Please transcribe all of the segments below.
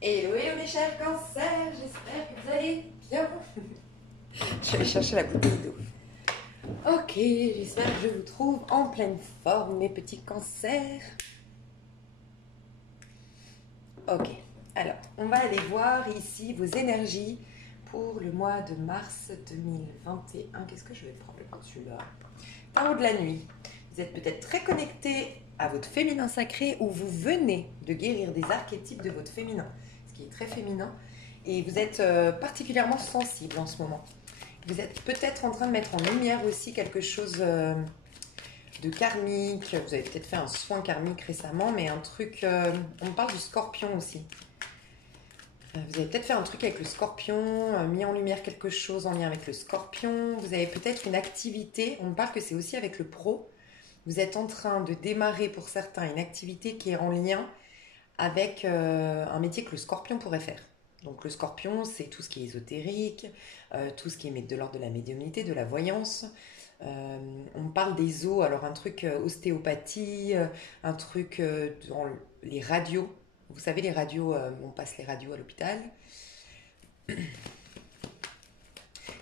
Hello, hello mes chers cancers, j'espère que vous allez bien. Je vais chercher la bouteille d'eau. Ok, j'espère que je vous trouve en pleine forme mes petits cancers. Ok, alors on va aller voir ici vos énergies pour le mois de mars 2021. Qu'est-ce que je vais prendre celui-là? Tarot de la nuit. Vous êtes peut-être très connecté à votre féminin sacré ou vous venez de guérir des archétypes de votre féminin, ce qui est très féminin, et vous êtes particulièrement sensible en ce moment. Vous êtes peut-être en train de mettre en lumière aussi quelque chose de karmique. Vous avez peut-être fait un soin karmique récemment, mais un truc... on parle du scorpion aussi. Vous avez peut-être fait un truc avec le scorpion, mis en lumière quelque chose en lien avec le scorpion. Vous avez peut-être une activité, on me parle que c'est aussi avec le pro. Vous êtes en train de démarrer pour certains une activité qui est en lien avec un métier que le scorpion pourrait faire. Donc le scorpion, c'est tout ce qui est ésotérique, tout ce qui est de l'ordre de la médiumnité, de la voyance. On parle des os, alors un truc ostéopathie, un truc dans les radios. Vous savez, les radios, on passe les radios à l'hôpital.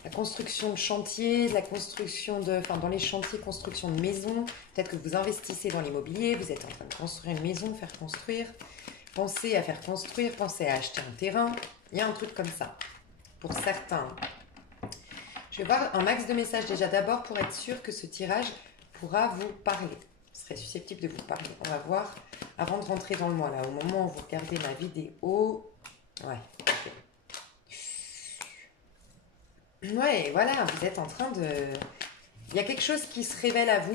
La construction de chantier, la construction de... Enfin, dans les chantiers, construction de maisons. Peut-être que vous investissez dans l'immobilier, vous êtes en train de construire une maison, faire construire. Pensez à faire construire, pensez à acheter un terrain. Il y a un truc comme ça, pour certains. Je vais voir un max de messages déjà d'abord pour être sûr que ce tirage pourra vous parler. Ce serait susceptible de vous parler. On va voir avant de rentrer dans le mois, là, au moment où vous regardez ma vidéo. Ouais, ok. Ouais, voilà, vous êtes en train de... Il y a quelque chose qui se révèle à vous.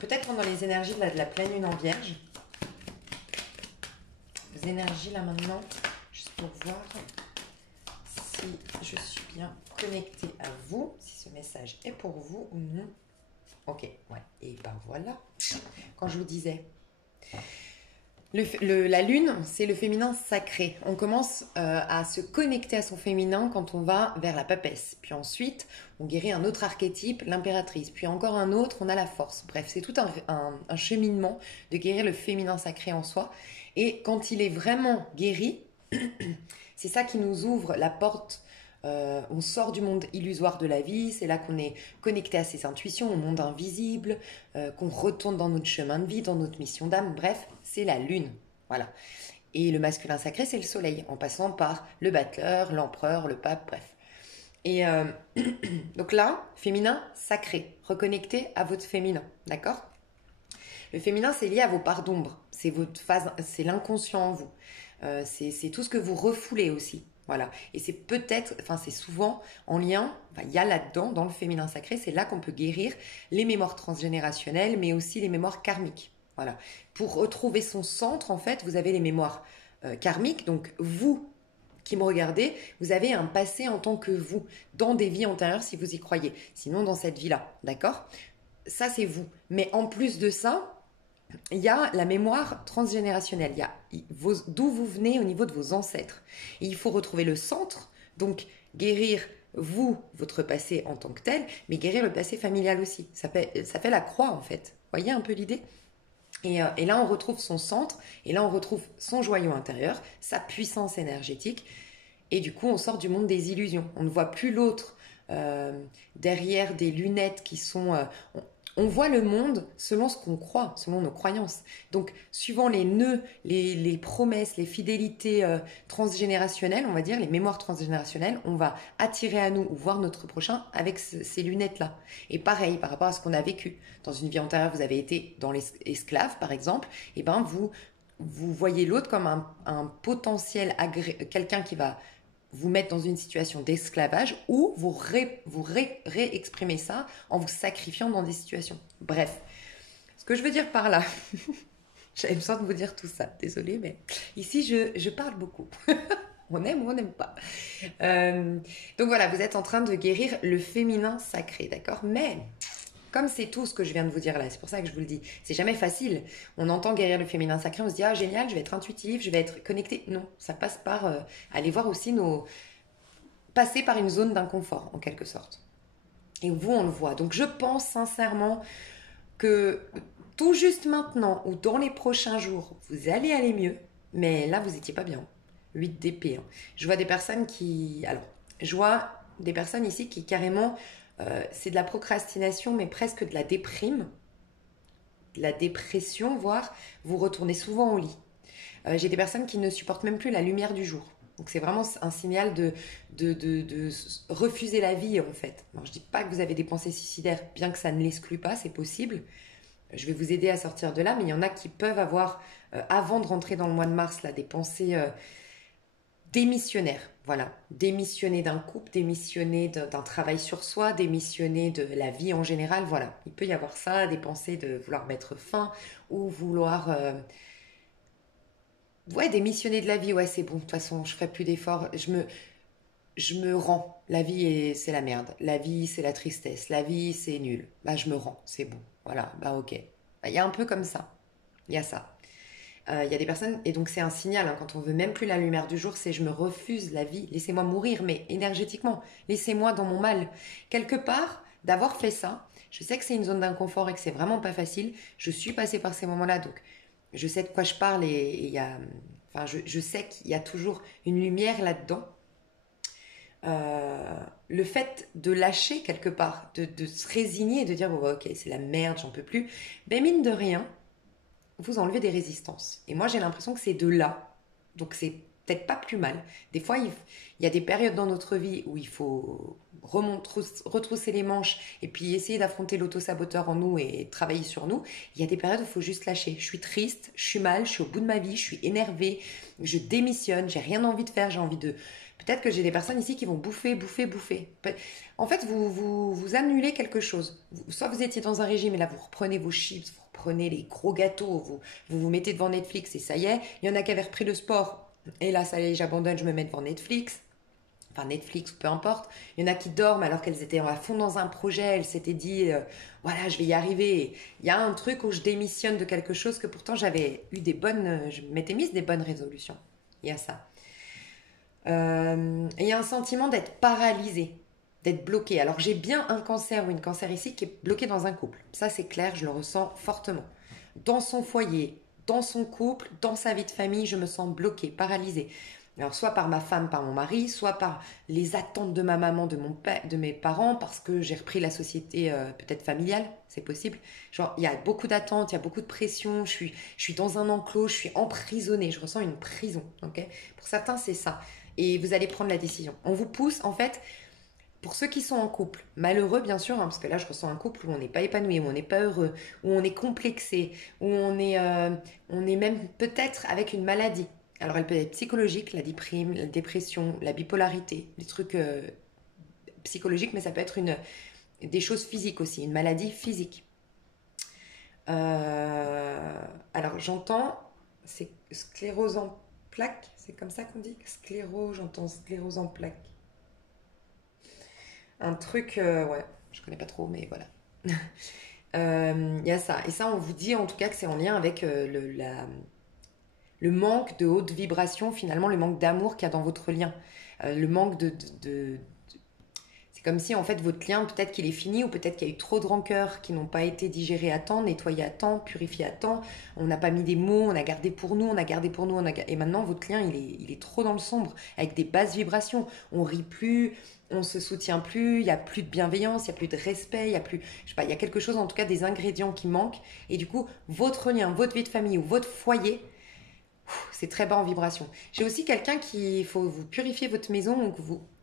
Peut-être pendant les énergies de la pleine lune en vierge. Vos énergies là maintenant, juste pour voir si je suis bien connectée à vous, si ce message est pour vous ou non. Ok, ouais, et ben voilà. Quand je vous disais... la lune, c'est le féminin sacré. On commence à se connecter à son féminin quand on va vers la papesse. Puis ensuite, on guérit un autre archétype, l'impératrice. Puis encore un autre, on a la force. Bref, c'est tout un cheminement de guérir le féminin sacré en soi. Et quand il est vraiment guéri, c'est ça qui nous ouvre la porte. On sort du monde illusoire de la vie, c'est là qu'on est connecté à ses intuitions, au monde invisible, qu'on retourne dans notre chemin de vie, dans notre mission d'âme. Bref, c'est la lune. Voilà. Et le masculin sacré, c'est le soleil, en passant par le battleur, l'empereur, le pape, bref. Et donc là, féminin sacré, reconnecté à votre féminin, d'accord? Le féminin, c'est lié à vos parts d'ombre, c'est votre phase, c'est l'inconscient en vous, c'est tout ce que vous refoulez aussi. Voilà. Et c'est peut-être, enfin c'est souvent en lien, enfin, il y a là-dedans, dans le féminin sacré, c'est là qu'on peut guérir les mémoires transgénérationnelles, mais aussi les mémoires karmiques. Voilà. Pour retrouver son centre, en fait, vous avez les mémoires karmiques. Donc vous qui me regardez, vous avez un passé en tant que vous, dans des vies antérieures si vous y croyez. Sinon, dans cette vie-là, d'accord? Ça, c'est vous. Mais en plus de ça, il y a la mémoire transgénérationnelle, il y a d'où vous venez au niveau de vos ancêtres. Et il faut retrouver le centre, donc guérir vous, votre passé en tant que tel, mais guérir le passé familial aussi. Ça fait la croix en fait. Voyez un peu l'idée? Et là, on retrouve son centre, et là, on retrouve son joyau intérieur, sa puissance énergétique, et du coup, on sort du monde des illusions. On ne voit plus l'autre derrière des lunettes qui sont... on voit le monde selon ce qu'on croit, selon nos croyances. Donc, suivant les nœuds, les promesses, les fidélités transgénérationnelles, on va dire, les mémoires transgénérationnelles, on va attirer à nous ou voir notre prochain avec ces lunettes-là. Et pareil, par rapport à ce qu'on a vécu. Dans une vie antérieure, vous avez été dans l'esclave, par exemple, et ben vous voyez l'autre comme un potentiel quelqu'un qui va vous mettre dans une situation d'esclavage ou vous réexprimez ça en vous sacrifiant dans des situations. Bref, ce que je veux dire par là, j'avais besoin de vous dire tout ça, désolée, mais ici je parle beaucoup. On aime ou on n'aime pas. Donc voilà, vous êtes en train de guérir le féminin sacré, d'accord? Mais comme c'est tout ce que je viens de vous dire là, c'est pour ça que je vous le dis, c'est jamais facile. On entend guérir le féminin sacré, on se dit ah génial, je vais être intuitive, je vais être connectée. Non, ça passe par aller voir aussi passer par une zone d'inconfort en quelque sorte. Et vous on le voit. Donc je pense sincèrement que tout juste maintenant ou dans les prochains jours, vous allez aller mieux, mais là vous étiez pas bien. 8 d'épée. Hein. Je vois des personnes qui... Alors, je vois des personnes ici qui carrément... c'est de la procrastination, mais presque de la déprime, de la dépression, voire vous retournez souvent au lit. J'ai des personnes qui ne supportent même plus la lumière du jour. Donc c'est vraiment un signal de refuser la vie en fait. Alors, je ne dis pas que vous avez des pensées suicidaires, bien que ça ne l'exclut pas, c'est possible. Je vais vous aider à sortir de là, mais il y en a qui peuvent avoir, avant de rentrer dans le mois de mars, là, des pensées démissionnaire, voilà. Démissionner d'un couple, démissionner d'un travail sur soi, démissionner de la vie en général, voilà. Il peut y avoir ça, des pensées de vouloir mettre fin ou vouloir... ouais, démissionner de la vie, ouais, c'est bon, de toute façon, je ferai plus d'efforts, je me rends. La vie, c'est la merde. La vie, c'est la tristesse. La vie, c'est nul. Bah, je me rends, c'est bon. Voilà, bah ok. Il y a un peu comme ça. Il y a ça. Il y a des personnes, et donc c'est un signal, hein, quand on veut même plus la lumière du jour, c'est je me refuse la vie, laissez-moi mourir, mais énergétiquement, laissez-moi dans mon mal. Quelque part, d'avoir fait ça, je sais que c'est une zone d'inconfort et que c'est vraiment pas facile, je suis passée par ces moments-là, donc je sais de quoi je parle et il y a, enfin, je sais qu'il y a toujours une lumière là-dedans. Le fait de lâcher quelque part, de se résigner et de dire bon, ok, c'est la merde, j'en peux plus, ben mine de rien, vous enlevez des résistances. Et moi, j'ai l'impression que c'est de là. Donc, c'est peut-être pas plus mal. Des fois, il y a des périodes dans notre vie où il faut retrousser les manches et puis essayer d'affronter l'auto-saboteur en nous et travailler sur nous. Il y a des périodes où il faut juste lâcher. Je suis triste, je suis mal, je suis au bout de ma vie, je suis énervée, je démissionne, j'ai rien envie de faire, j'ai envie de... Peut-être que j'ai des personnes ici qui vont bouffer. En fait, vous annulez quelque chose. Soit vous étiez dans un régime et là vous reprenez vos chips, vous reprenez les gros gâteaux, vous mettez devant Netflix et ça y est. Il y en a qui avaient repris le sport et là ça y est, j'abandonne, je me mets devant Netflix. Enfin Netflix ou peu importe. Il y en a qui dorment alors qu'elles étaient à fond dans un projet, elles s'étaient dit voilà, je vais y arriver. Et il y a un truc où je démissionne de quelque chose que pourtant j'avais eu des bonnes, je m'étais mise des bonnes résolutions. Il y a ça. Il y a un sentiment d'être paralysé, d'être bloqué. Alors j'ai bien un cancer ou une cancer ici qui est bloqué dans un couple. Ça c'est clair, je le ressens fortement. Dans son foyer, dans son couple, dans sa vie de famille, je me sens bloquée, paralysée. Alors soit par ma femme, par mon mari, soit par les attentes de ma maman, de mon père, de mes parents, parce que j'ai repris la société peut-être familiale, c'est possible. Genre il y a beaucoup d'attentes, il y a beaucoup de pression, je suis dans un enclos, je suis emprisonnée, je ressens une prison. Ok. Pour certains c'est ça. Et vous allez prendre la décision. On vous pousse en fait pour ceux qui sont en couple, malheureux bien sûr, hein, parce que là je ressens un couple où on n'est pas épanoui, où on n'est pas heureux, où on est complexé, où on est même peut-être avec une maladie. Alors elle peut être psychologique, la déprime, la dépression, la bipolarité, des trucs psychologiques, mais ça peut être des choses physiques aussi, une maladie physique. Alors j'entends, c'est sclérose en plaques, c'est comme ça qu'on dit j'entends sclérose en plaques. Un truc, ouais, je connais pas trop, mais voilà. Il y a ça. Et ça, on vous dit en tout cas que c'est en lien avec le manque de haute vibration, finalement, le manque d'amour qu'il y a dans votre lien. Le manque de- C'est comme si, en fait, votre lien, peut-être qu'il est fini ou peut-être qu'il y a eu trop de rancœurs qui n'ont pas été digérées à temps, nettoyées à temps, purifiées à temps. On n'a pas mis des mots, on a gardé pour nous, on a gardé pour nous. Et maintenant, votre lien, il est trop dans le sombre, avec des basses vibrations. On rit plus, on se soutient plus, il n'y a plus de bienveillance, il n'y a plus de respect, il y a plus... Je sais pas, il y a quelque chose, en tout cas, des ingrédients qui manquent. Et du coup, votre lien, votre vie de famille ou votre foyer, c'est très bas en vibration. J'ai aussi quelqu'un qui, il faut vous purifier votre maison, donc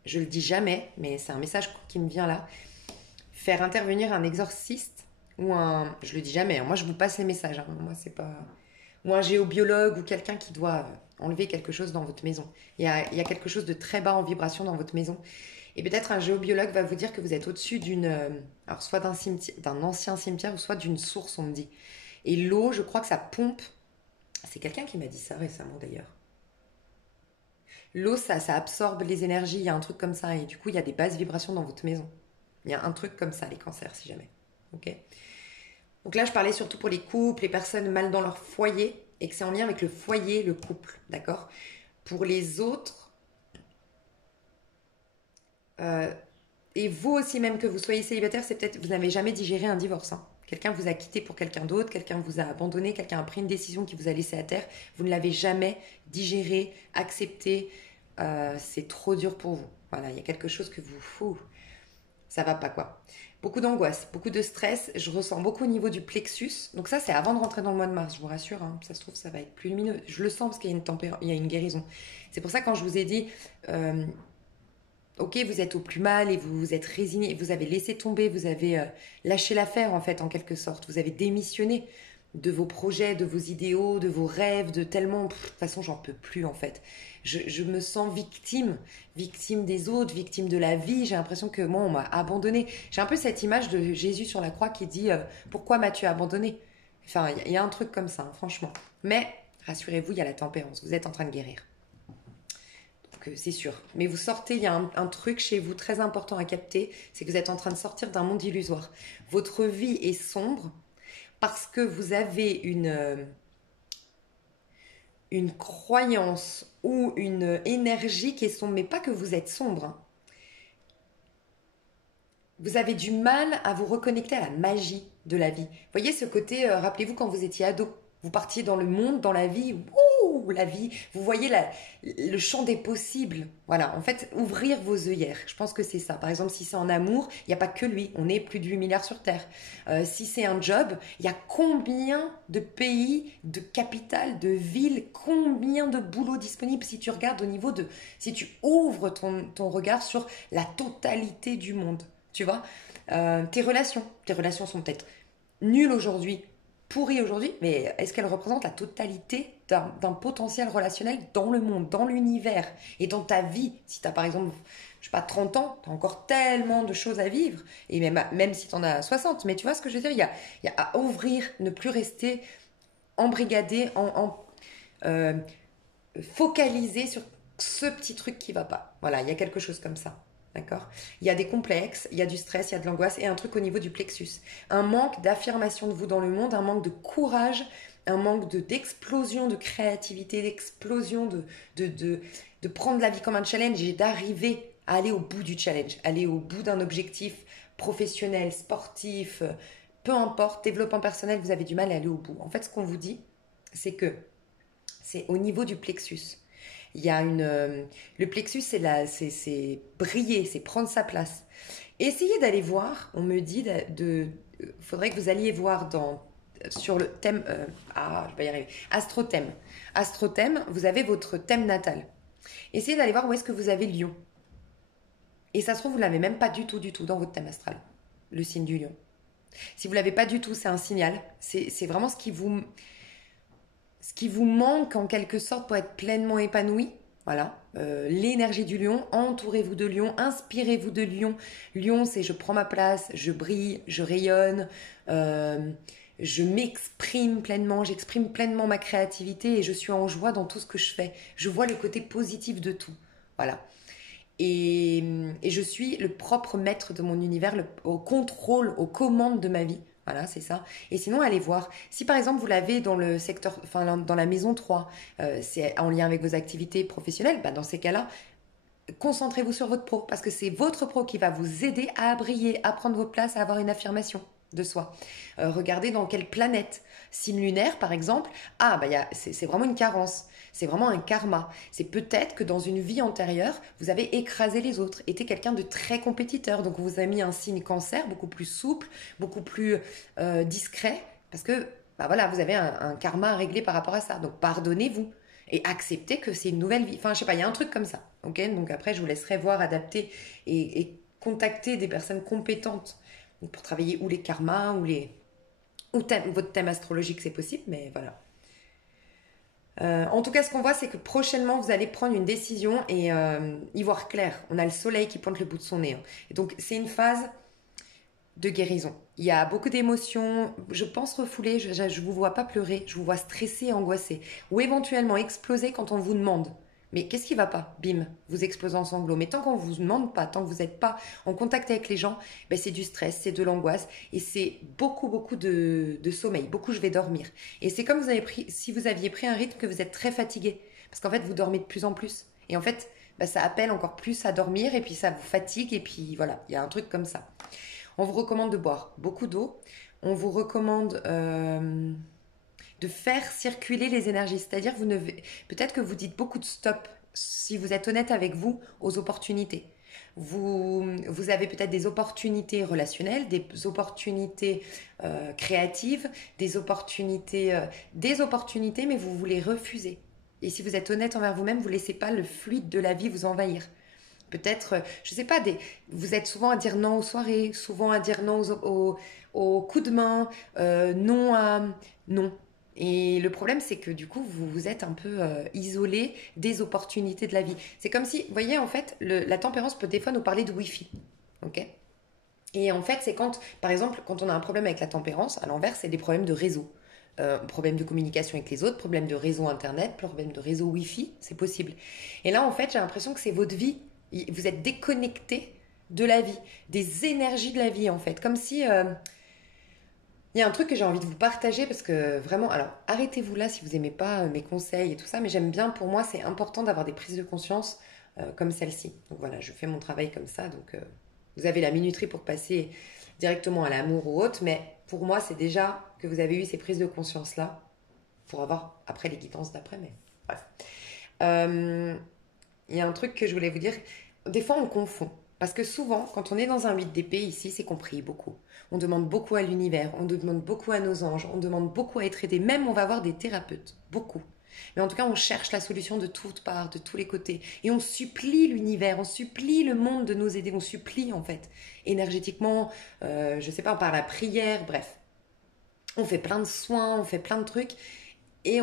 je le dis jamais, mais c'est un message qui me vient là, faire intervenir un exorciste je le dis jamais, hein, moi je vous passe les messages, hein, moi c'est pas, ou un géobiologue ou quelqu'un qui doit enlever quelque chose dans votre maison. Il y a quelque chose de très bas en vibration dans votre maison. Et peut-être un géobiologue va vous dire que vous êtes au-dessus alors soit d'un cimetière, d'un ancien cimetière ou soit d'une source, on me dit. Et l'eau, je crois que ça pompe. C'est quelqu'un qui m'a dit ça récemment d'ailleurs. L'eau, ça absorbe les énergies, il y a un truc comme ça. Et du coup, il y a des basses vibrations dans votre maison. Il y a un truc comme ça, les cancers, si jamais. Ok. Donc là, je parlais surtout pour les couples, les personnes mal dans leur foyer, et que c'est en lien avec le foyer, le couple, d'accord. Pour les autres, euh, et vous aussi, même que vous soyez célibataire, c'est peut-être vous n'avez jamais digéré un divorce. Hein. Quelqu'un vous a quitté pour quelqu'un d'autre, quelqu'un vous a abandonné, quelqu'un a pris une décision qui vous a laissé à terre. Vous ne l'avez jamais digérer, accepter, c'est trop dur pour vous. Voilà, il y a quelque chose que ça va pas quoi. Beaucoup d'angoisse, beaucoup de stress. Je ressens beaucoup au niveau du plexus. Donc ça, c'est avant de rentrer dans le mois de mars, je vous rassure. Hein. Ça se trouve, ça va être plus lumineux. Je le sens parce qu'il y a il y a une guérison. C'est pour ça quand je vous ai dit, euh, ok, vous êtes au plus mal et vous vous êtes résigné, vous avez laissé tomber, vous avez lâché l'affaire en fait, en quelque sorte. Vous avez démissionné de vos projets, de vos idéaux, de vos rêves, de tellement... de toute façon, j'en peux plus en fait. Je me sens victime, victime des autres, victime de la vie. J'ai l'impression que moi, on m'a abandonné. J'ai un peu cette image de Jésus sur la croix qui dit pourquoi m'as-tu abandonné? Enfin, il y a un truc comme ça, hein, franchement. Mais rassurez-vous, il y a la tempérance. Vous êtes en train de guérir. Donc, c'est sûr. Mais vous sortez, il y a un truc chez vous très important à capter, c'est que vous êtes en train de sortir d'un monde illusoire. Votre vie est sombre parce que vous avez une croyance ou une énergie qui est sombre, mais pas que vous êtes sombre. Hein. Vous avez du mal à vous reconnecter à la magie de la vie. Vous voyez ce côté, rappelez-vous quand vous étiez ado, vous partiez dans le monde, dans la vie, ouh, la vie, vous voyez le champ des possibles. Voilà, en fait, ouvrir vos œillères. Je pense que c'est ça. Par exemple, si c'est en amour, il n'y a pas que lui. On est plus de 8 milliards sur Terre. Si c'est un job, il y a combien de pays, de capitales, de villes, combien de boulots disponibles si tu regardes au niveau de... Si tu ouvres ton regard sur la totalité du monde. Tu vois, tes relations sont peut-être nulles aujourd'hui, pourries aujourd'hui, mais est-ce qu'elles représentent la totalité d'un potentiel relationnel dans le monde, dans l'univers et dans ta vie? Si tu as par exemple, je sais pas, 30 ans, tu as encore tellement de choses à vivre, et même si tu en as 60, mais tu vois ce que je veux dire, il y a à ouvrir, ne plus rester embrigadé, euh, focalisé sur ce petit truc qui va pas. Voilà, il y a quelque chose comme ça. D'accord? Il y a des complexes, il y a du stress, il y a de l'angoisse et un truc au niveau du plexus. Un manque d'affirmation de vous dans le monde, un manque de courage, un manque d'explosion de créativité, d'explosion de prendre la vie comme un challenge et d'arriver à aller au bout du challenge, aller au bout d'un objectif professionnel, sportif, peu importe, développement personnel, vous avez du mal à aller au bout. En fait, ce qu'on vous dit, c'est que c'est au niveau du plexus. Il y a le plexus, c'est briller, c'est prendre sa place. Essayez d'aller voir, on me dit, faudrait que vous alliez voir sur le thème, je vais y arriver, astrothème. Astrothème, vous avez votre thème natal. Essayez d'aller voir où est-ce que vous avez Lion. Et ça se trouve, vous ne l'avez même pas du tout dans votre thème astral, le signe du Lion. Si vous ne l'avez pas du tout, c'est un signal. C'est vraiment ce qui vous manque en quelque sorte pour être pleinement épanoui. Voilà, l'énergie du lion, entourez-vous de lion, inspirez-vous de lion. Lion, c'est je prends ma place, je brille, je rayonne, je m'exprime pleinement, j'exprime pleinement ma créativité et je suis en joie dans tout ce que je fais. Je vois le côté positif de tout. Voilà. Et je suis le propre maître de mon univers, au contrôle, aux commandes de ma vie. Voilà, c'est ça. Et sinon, allez voir. Si par exemple vous l'avez dans le secteur, enfin dans la maison 3, c'est en lien avec vos activités professionnelles, bah, dans ces cas-là, concentrez-vous sur votre pro parce que c'est votre pro qui va vous aider à briller, à prendre votre place, à avoir une affirmation de soi. Regardez dans quelle planète. Signe lunaire, par exemple, c'est vraiment une carence. C'est vraiment un karma. C'est peut-être que dans une vie antérieure, vous avez écrasé les autres, été quelqu'un de très compétiteur. Donc, on vous a mis un signe cancer, beaucoup plus souple, beaucoup plus discret, parce que bah voilà, vous avez un karma à régler par rapport à ça. Donc, pardonnez-vous et acceptez que c'est une nouvelle vie. Enfin, je sais pas, il y a un truc comme ça. Ok, donc après, je vous laisserai voir, adapter et contacter des personnes compétentes pour travailler ou les karmas ou votre thème astrologique, c'est possible, mais voilà. En tout cas, ce qu'on voit, c'est que prochainement, vous allez prendre une décision et y voir clair. On a le soleil qui pointe le bout de son nez. Hein. Et donc, c'est une phase de guérison. Il y a beaucoup d'émotions, je pense refoulées, je ne vous vois pas pleurer, je vous vois stressé, angoissé. Ou éventuellement exploser quand on vous demande. Mais qu'est-ce qui va pas? Bim, vous explosez en sanglots. Mais tant qu'on vous demande pas, tant que vous n'êtes pas en contact avec les gens, ben c'est du stress, c'est de l'angoisse et c'est beaucoup de sommeil. Beaucoup je vais dormir. Et c'est comme si vous aviez pris un rythme que vous êtes très fatigué. Parce qu'en fait, vous dormez de plus en plus. Et en fait, ben, ça appelle encore plus à dormir et puis ça vous fatigue et puis voilà, il y a un truc comme ça. On vous recommande de boire beaucoup d'eau. On vous recommande de faire circuler les énergies. C'est-à-dire, peut-être que vous dites beaucoup de stop, si vous êtes honnête avec vous, aux opportunités. Vous avez peut-être des opportunités relationnelles, des opportunités créatives, des opportunités, mais vous voulez refuser. Et si vous êtes honnête envers vous-même, vous ne laissez pas le fluide de la vie vous envahir. Peut-être, je ne sais pas, vous êtes souvent à dire non aux soirées, souvent à dire non aux coups de main, non à non. Et le problème, c'est que du coup, vous vous êtes un peu isolé des opportunités de la vie. C'est comme si, vous voyez, en fait, la tempérance peut des fois nous parler de Wi-Fi. Ok. Et en fait, c'est quand, par exemple, quand on a un problème avec la tempérance, à l'envers, c'est des problèmes de réseau. Problème de communication avec les autres, problème de réseau internet, problème de réseau Wi-Fi, c'est possible. Et là, en fait, j'ai l'impression que c'est votre vie. Vous êtes déconnecté de la vie, des énergies de la vie, en fait. Comme si... il y a un truc que j'ai envie de vous partager parce que vraiment, alors arrêtez-vous là si vous n'aimez pas mes conseils et tout ça, mais j'aime bien, pour moi, c'est important d'avoir des prises de conscience comme celle-ci. Donc voilà, je fais mon travail comme ça, donc vous avez la minuterie pour passer directement à l'amour ou autre, mais pour moi, c'est déjà que vous avez eu ces prises de conscience-là pour avoir après les guidances d'après, mais bref. Euh, il y a un truc que je voulais vous dire. Des fois, on confond. Parce que souvent, quand on est dans un 8DP ici, c'est qu'on prie beaucoup. On demande beaucoup à l'univers, on demande beaucoup à nos anges, on demande beaucoup à être aidé. Même, on va voir des thérapeutes. Beaucoup. Mais en tout cas, on cherche la solution de toutes parts, de tous les côtés. Et on supplie l'univers, on supplie le monde de nous aider. On supplie, en fait, énergétiquement, je sais pas, par la prière, bref. On fait plein de soins, on fait plein de trucs. Et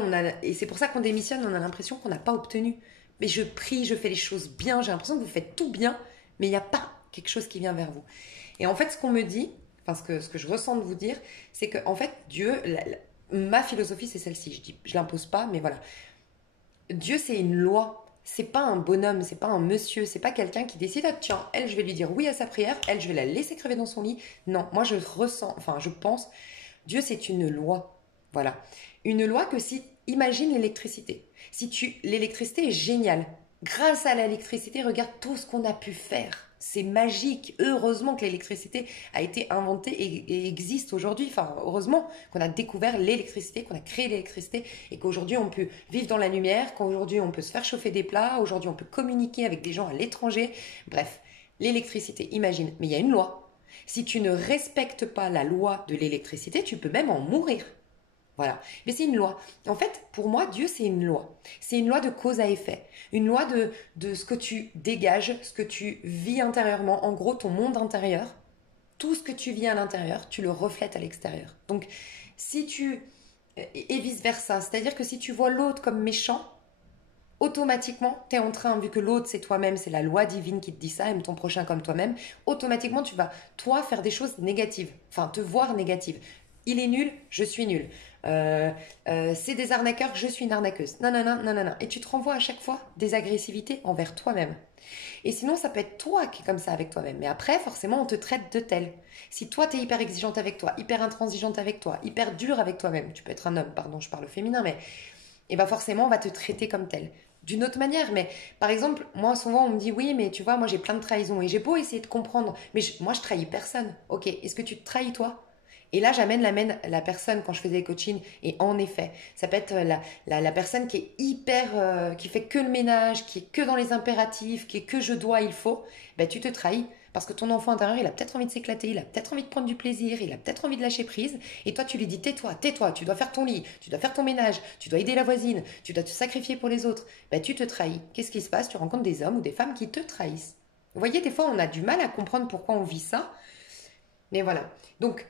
c'est pour ça qu'on démissionne, on a l'impression qu'on n'a pas obtenu. Mais je prie, je fais les choses bien, j'ai l'impression que vous faites tout bien, mais il n'y a pas quelque chose qui vient vers vous. Et en fait, ce qu'on me dit, enfin ce que je ressens de vous dire, c'est que en fait, Dieu, ma philosophie, c'est celle-ci. Je l'impose pas, mais voilà. Dieu, c'est une loi. C'est pas un bonhomme, c'est pas un monsieur, c'est pas quelqu'un qui décide, ah tiens, elle, je vais lui dire oui à sa prière, elle, je vais la laisser crever dans son lit. Non, moi, je ressens, enfin, je pense, Dieu, c'est une loi. Voilà. Une loi que si, imagine l'électricité. L'électricité est géniale. Grâce à l'électricité, regarde tout ce qu'on a pu faire. C'est magique. Heureusement que l'électricité a été inventée et existe aujourd'hui. Enfin, heureusement qu'on a découvert l'électricité, qu'on a créé l'électricité et qu'aujourd'hui on peut vivre dans la lumière, qu'aujourd'hui on peut se faire chauffer des plats, aujourd'hui on peut communiquer avec des gens à l'étranger. Bref, l'électricité, imagine. Mais il y a une loi. Si tu ne respectes pas la loi de l'électricité, tu peux même en mourir. Voilà. Mais c'est une loi. En fait, pour moi, Dieu, c'est une loi. C'est une loi de cause à effet. Une loi de ce que tu dégages, ce que tu vis intérieurement. En gros, ton monde intérieur, tout ce que tu vis à l'intérieur, tu le reflètes à l'extérieur. Donc, si tu... Et vice-versa. C'est-à-dire que si tu vois l'autre comme méchant, automatiquement, tu es en train, vu que l'autre c'est toi-même, c'est la loi divine qui te dit ça, aime ton prochain comme toi-même, automatiquement tu vas, toi, faire des choses négatives, enfin te voir négative. Il est nul, je suis nul. C'est des arnaqueurs, je suis une arnaqueuse. Non, non, non, non, non, non. Et tu te renvoies à chaque fois des agressivités envers toi-même. Et sinon, ça peut être toi qui es comme ça avec toi-même. Mais après, forcément, on te traite de tel. Si toi, tu es hyper exigeante avec toi, hyper intransigeante avec toi, hyper dure avec toi-même, tu peux être un homme, pardon, je parle au féminin, mais et ben forcément, on va te traiter comme tel. D'une autre manière, mais par exemple, moi souvent on me dit oui, mais tu vois, moi j'ai plein de trahisons et j'ai beau essayer de comprendre, mais moi je trahis personne. Ok, est-ce que tu te trahis toi? Et là, j'amène la personne quand je faisais des coachings. Et en effet, ça peut être la personne qui est hyper, qui fait que le ménage, qui est que dans les impératifs, qui est que je dois, il faut. Ben, tu te trahis. Parce que ton enfant intérieur, il a peut-être envie de s'éclater, il a peut-être envie de prendre du plaisir, il a peut-être envie de lâcher prise. Et toi, tu lui dis, tais-toi, tais-toi, tu dois faire ton lit, tu dois faire ton ménage, tu dois aider la voisine, tu dois te sacrifier pour les autres. Ben, tu te trahis. Qu'est-ce qui se passe? Tu rencontres des hommes ou des femmes qui te trahissent. Vous voyez, des fois, on a du mal à comprendre pourquoi on vit ça. Mais voilà. Donc,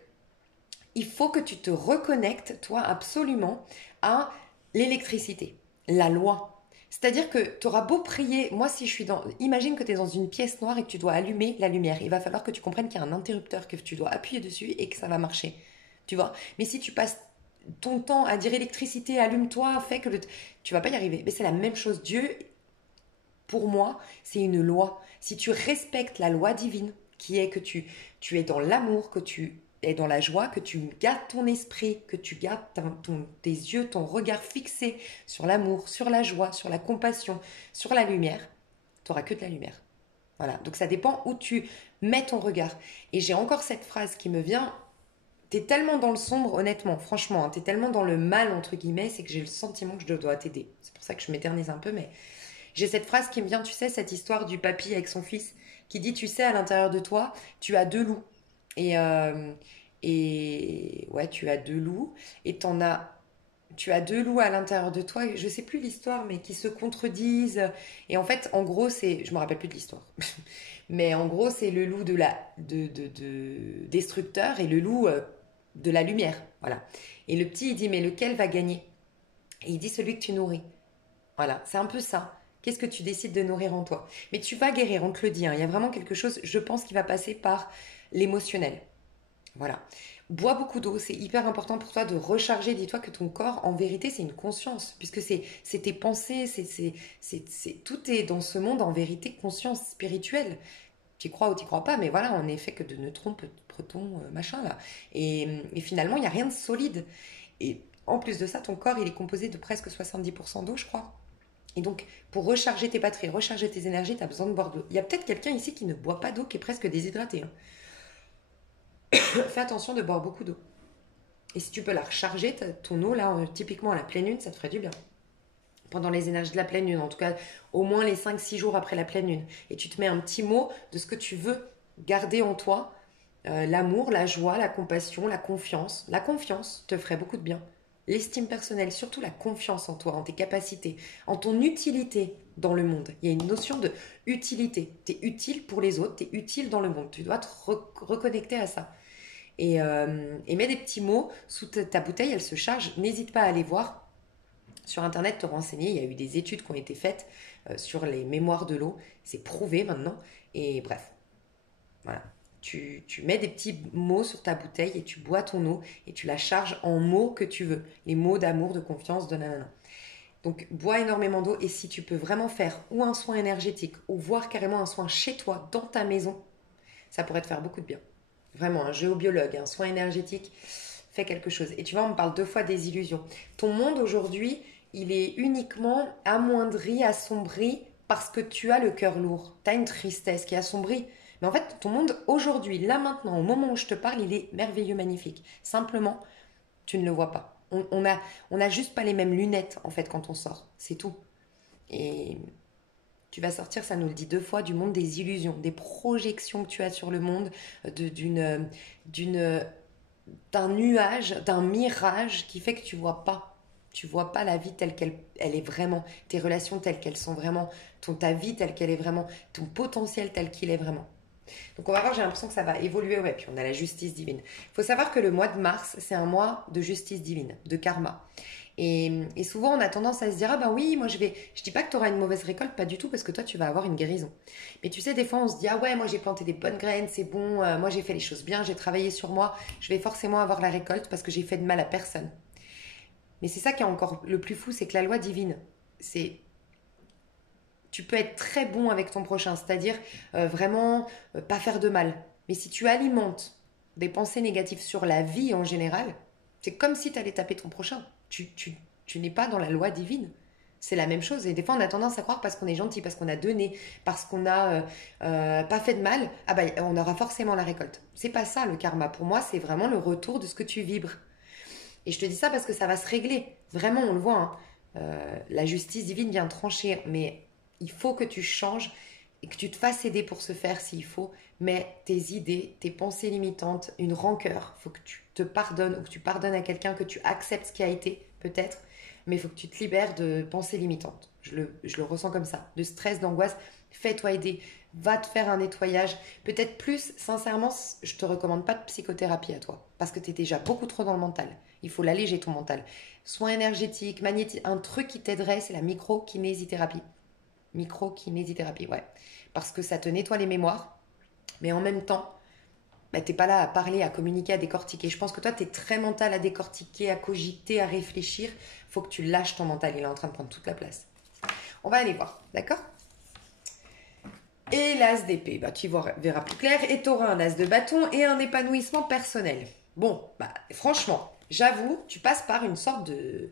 il faut que tu te reconnectes, toi, absolument, à l'électricité, la loi. C'est-à-dire que tu auras beau prier, moi si je suis dans... Imagine que tu es dans une pièce noire et que tu dois allumer la lumière. Il va falloir que tu comprennes qu'il y a un interrupteur, que tu dois appuyer dessus et que ça va marcher. Tu vois? Mais si tu passes ton temps à dire électricité, allume-toi, fais que tu vas pas y arriver. Mais c'est la même chose. Dieu, pour moi, c'est une loi. Si tu respectes la loi divine, qui est que tu es dans l'amour, que tu es dans la joie, que tu gardes ton esprit, que tu gardes tes yeux, ton regard fixé sur l'amour, sur la joie, sur la compassion, sur la lumière, tu n'auras que de la lumière. Voilà, donc ça dépend où tu mets ton regard. Et j'ai encore cette phrase qui me vient t'es tellement dans le sombre, honnêtement, franchement, hein, t'es tellement dans le mal, entre guillemets, c'est que j'ai le sentiment que je dois t'aider. C'est pour ça que je m'éternise un peu, mais j'ai cette phrase qui me vient, tu sais, cette histoire du papy avec son fils, qui dit, tu sais, à l'intérieur de toi, tu as deux loups. Et, euh, et ouais, tu as deux loups, et tu as deux loups à l'intérieur de toi, je sais plus l'histoire, mais qui se contredisent. Et en fait, en gros, je me rappelle plus de l'histoire. Mais en gros, c'est le loup de destructeur et le loup de la lumière. Voilà. Et le petit, il dit, mais lequel va gagner? Et il dit, celui que tu nourris. Voilà, c'est un peu ça. Qu'est-ce que tu décides de nourrir en toi? Mais tu vas guérir, on te le dit, hein. Il y a vraiment quelque chose, je pense, qui va passer par l'émotionnel. Voilà. Bois beaucoup d'eau, c'est hyper important pour toi de recharger. Dis-toi que ton corps, en vérité, c'est une conscience, puisque c'est tes pensées, tout est dans ce monde, en vérité, conscience spirituelle. Tu y crois ou tu y crois pas, mais voilà, on n'est fait que de neutrons, protons, machin là. Et finalement, il n'y a rien de solide. Et en plus de ça, ton corps, il est composé de presque 70% d'eau, je crois. Et donc, pour recharger tes batteries, recharger tes énergies, tu as besoin de boire de l'eau. Il y a peut-être quelqu'un ici qui ne boit pas d'eau, qui est presque déshydraté, hein. Fais attention de boire beaucoup d'eau. Et si tu peux la recharger, ton eau, là, typiquement à la pleine lune, ça te ferait du bien. Pendant les énergies de la pleine lune, en tout cas, au moins les 5-6 jours après la pleine lune. Et tu te mets un petit mot de ce que tu veux garder en toi. L'amour, la joie, la compassion, la confiance. La confiance te ferait beaucoup de bien. L'estime personnelle, surtout la confiance en toi, en tes capacités, en ton utilité dans le monde. Il y a une notion de utilité. Tu es utile pour les autres, tu es utile dans le monde. Tu dois te reconnecter à ça. Et mets des petits mots sous ta bouteille, elle se charge. N'hésite pas à aller voir sur Internet, te renseigner. Il y a eu des études qui ont été faites sur les mémoires de l'eau. C'est prouvé maintenant. Et bref, voilà. Tu mets des petits mots sur ta bouteille et tu bois ton eau et tu la charges en mots que tu veux. Les mots d'amour, de confiance, de nanana. Donc, bois énormément d'eau et si tu peux vraiment faire ou un soin énergétique ou voir carrément un soin chez toi, dans ta maison, ça pourrait te faire beaucoup de bien. Vraiment, un géobiologue, un soin énergétique, fais quelque chose. Et tu vois, on me parle 2 fois des illusions. Ton monde aujourd'hui, il est uniquement amoindri, assombri parce que tu as le cœur lourd. Tu as une tristesse qui assombrit. Mais en fait, ton monde aujourd'hui, là maintenant, au moment où je te parle, il est merveilleux, magnifique. Simplement, tu ne le vois pas. On a juste pas les mêmes lunettes, en fait, quand on sort. C'est tout. Et tu vas sortir, ça nous le dit 2 fois, du monde des illusions, des projections que tu as sur le monde, d'une, d'un nuage, d'un mirage qui fait que tu vois pas. Tu vois pas la vie telle qu'elle elle est vraiment, tes relations telles qu'elles sont vraiment, ta vie telle qu'elle est vraiment, ton potentiel tel qu'il est vraiment. Donc on va voir, j'ai l'impression que ça va évoluer. Ouais, puis on a la justice divine. Il faut savoir que le mois de mars, c'est un mois de justice divine, de karma. Et souvent, on a tendance à se dire, ah ben oui, moi je dis pas que tu auras une mauvaise récolte, pas du tout, parce que toi, tu vas avoir une guérison. Mais tu sais, des fois, on se dit, ah ouais, moi j'ai planté des bonnes graines, c'est bon, moi j'ai fait les choses bien, j'ai travaillé sur moi, je vais forcément avoir la récolte parce que j'ai fait de mal à personne. Mais c'est ça qui est encore le plus fou, c'est que la loi divine, c'est tu peux être très bon avec ton prochain, c'est-à-dire vraiment pas faire de mal. Mais si tu alimentes des pensées négatives sur la vie en général, c'est comme si tu allais taper ton prochain. Tu n'es pas dans la loi divine. C'est la même chose. Et des fois, on a tendance à croire parce qu'on est gentil, parce qu'on a donné, parce qu'on n'a pas fait de mal, ah bah, on aura forcément la récolte. C'est pas ça le karma. Pour moi, c'est vraiment le retour de ce que tu vibres. Et je te dis ça parce que ça va se régler. Vraiment, on le voit, hein. La justice divine vient trancher, mais il faut que tu changes et que tu te fasses aider pour ce faire s'il faut. Mais tes idées, tes pensées limitantes, une rancœur, il faut que tu te pardonnes ou que tu pardonnes à quelqu'un, que tu acceptes ce qui a été, peut-être. Mais il faut que tu te libères de pensées limitantes. Je le ressens comme ça. De stress, d'angoisse. Fais-toi aider. Va te faire un nettoyage. Peut-être plus, sincèrement, je te recommande pas de psychothérapie à toi. Parce que tu es déjà beaucoup trop dans le mental. Il faut l'alléger ton mental. Soins énergétiques, magnétiques, un truc qui t'aiderait, c'est la micro-kinésithérapie. Micro-kinésithérapie, ouais. Parce que ça te nettoie les mémoires. Mais en même temps, bah, t'es pas là à parler, à communiquer, à décortiquer. Je pense que toi, tu es très mental à décortiquer, à cogiter, à réfléchir. Faut que tu lâches ton mental. Il est en train de prendre toute la place. On va aller voir, d'accord? Et l'as d'épée, bah, tu verras plus clair. Et tu auras un as de bâton et un épanouissement personnel. Bon, bah, franchement, j'avoue, tu passes par une sorte de...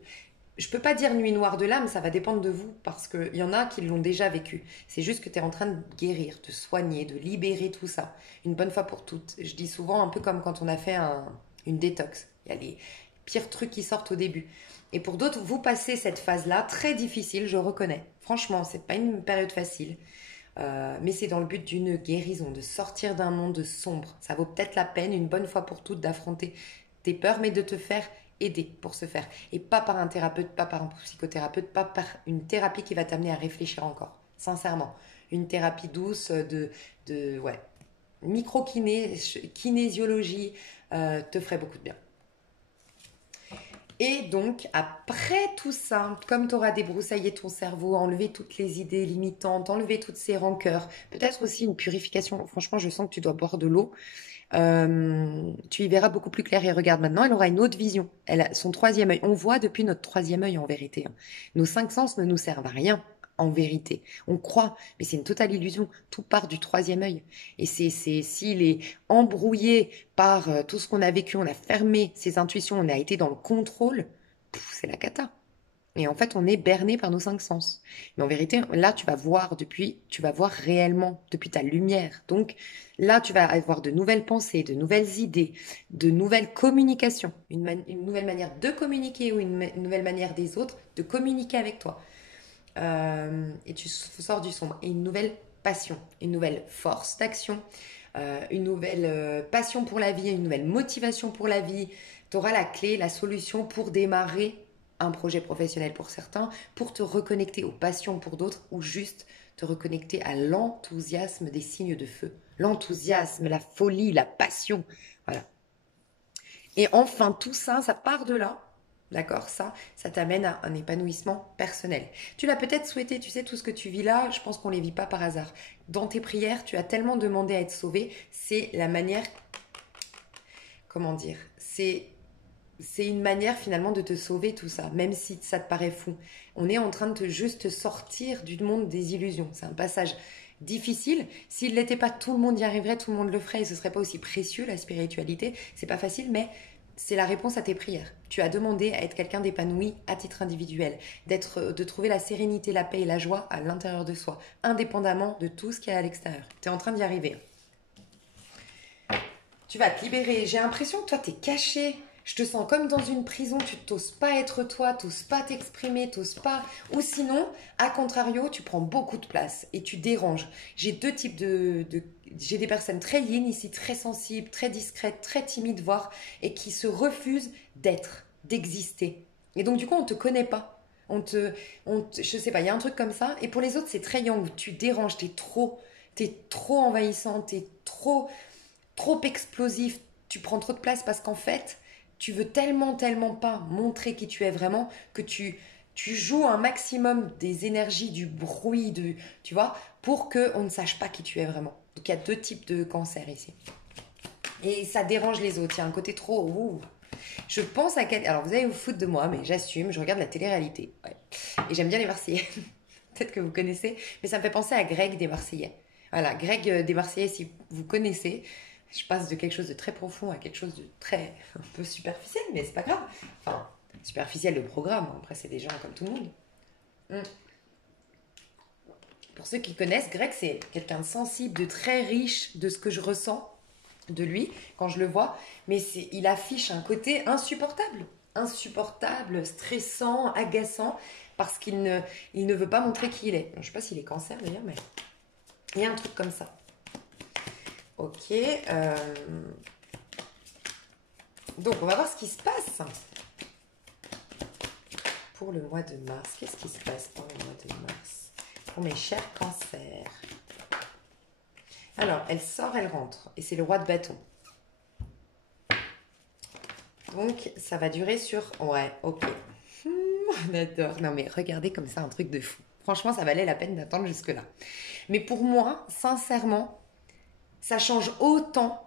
Je peux pas dire nuit noire de l'âme, ça va dépendre de vous, parce qu'il y en a qui l'ont déjà vécu. C'est juste que tu es en train de guérir, de soigner, de libérer tout ça, une bonne fois pour toutes. Je dis souvent un peu comme quand on a fait une détox. Il y a les pires trucs qui sortent au début. Et pour d'autres, vous passez cette phase-là, très difficile, je reconnais. Franchement, c'est pas une période facile. Mais c'est dans le but d'une guérison, de sortir d'un monde sombre. Ça vaut peut-être la peine, une bonne fois pour toutes, d'affronter tes peurs, mais de te faire aider pour ce faire. Et pas par un thérapeute, pas par un psychothérapeute, pas par une thérapie qui va t'amener à réfléchir encore. Sincèrement. Une thérapie douce ouais, kinésiologie te ferait beaucoup de bien. Et donc, après tout ça, comme tu auras débroussaillé ton cerveau, enlevé toutes les idées limitantes, enlevé toutes ces rancœurs, peut-être aussi une purification. Franchement, je sens que tu dois boire de l'eau. Tu y verras beaucoup plus clair. Et regarde maintenant, elle aura une autre vision. Elle a son troisième œil. On voit depuis notre troisième œil en vérité. Nos cinq sens ne nous servent à rien en vérité. On croit, mais c'est une totale illusion. Tout part du troisième œil. Et s'il est embrouillé par tout ce qu'on a vécu, on a fermé ses intuitions, on a été dans le contrôle, c'est la cata. Et en fait, on est berné par nos cinq sens. Mais en vérité, là, tu vas voir réellement depuis ta lumière. Donc, là, tu vas avoir de nouvelles pensées, de nouvelles idées, de nouvelles communications. Une nouvelle manière de communiquer ou une nouvelle manière des autres de communiquer avec toi. Et tu sors du sombre. Et une nouvelle passion, une nouvelle force d'action, une nouvelle passion pour la vie, une nouvelle motivation pour la vie. Tu auras la clé, la solution pour démarrer un projet professionnel pour certains, pour te reconnecter aux passions pour d'autres, ou juste te reconnecter à l'enthousiasme des signes de feu. L'enthousiasme, la folie, la passion. Voilà. Et enfin, tout ça, ça part de là. D'accord, ça t'amène à un épanouissement personnel. Tu l'as peut-être souhaité, tu sais, tout ce que tu vis là, je pense qu'on ne les vit pas par hasard. Dans tes prières, tu as tellement demandé à être sauvé, c'est la manière, comment dire, c'est une manière finalement de te sauver tout ça, même si ça te paraît fou. On est en train de te juste sortir du monde des illusions. C'est un passage difficile. S'il n'était pas, tout le monde y arriverait, tout le monde le ferait et ce serait pas aussi précieux la spiritualité. C'est pas facile, mais c'est la réponse à tes prières. Tu as demandé à être quelqu'un d'épanoui à titre individuel, de trouver la sérénité, la paix et la joie à l'intérieur de soi, indépendamment de tout ce qu'il y a à l'extérieur. Tu es en train d'y arriver. Tu vas te libérer. J'ai l'impression que toi, tu es caché. Je te sens comme dans une prison, tu n'oses pas être toi, tu n'oses pas t'exprimer, tu n'oses pas. Ou sinon, à contrario, tu prends beaucoup de place et tu déranges. J'ai deux types j'ai des personnes très yin ici, très sensibles, très discrètes, très timides, voire, et qui se refusent d'être, d'exister. Et donc, du coup, on ne te connaît pas. Je sais pas, il y a un truc comme ça. Et pour les autres, c'est très yang. Tu déranges, t'es trop envahissant, t'es trop explosif. Tu prends trop de place parce qu'en fait, tu veux tellement, tellement pas montrer qui tu es vraiment que tu joues un maximum des énergies, du bruit, tu vois, pour qu'on ne sache pas qui tu es vraiment. Donc il y a deux types de cancers ici. Et ça dérange les autres. Il y a un côté trop. Je pense à quel. Alors vous allez vous foutre de moi, mais j'assume. Je regarde la télé-réalité. Ouais. Et j'aime bien les Marseillais. Peut-être que vous connaissez. Mais ça me fait penser à Greg des Marseillais. Voilà, Greg des Marseillais, si vous connaissez. Je passe de quelque chose de très profond à quelque chose de très un peu superficiel, mais c'est pas grave. Enfin, superficiel le programme. Après, c'est des gens comme tout le monde. Pour ceux qui connaissent, Greg, c'est quelqu'un de sensible, de très riche, de ce que je ressens de lui quand je le vois. Mais il affiche un côté insupportable. Insupportable, stressant, agaçant, parce il ne veut pas montrer qui il est. Je ne sais pas s'il est cancer d'ailleurs, mais il y a un truc comme ça. Ok. Donc, on va voir ce qui se passe pour le mois de mars. Qu'est-ce qui se passe pour le mois de mars pour mes chers cancers? Alors, elle sort, elle rentre. Et c'est le roi de bâton. Donc, ça va durer sur... Ouais, ok. On adore. Non, mais regardez comme ça, un truc de fou. Franchement, ça valait la peine d'attendre jusque-là. Mais pour moi, sincèrement, ça change autant.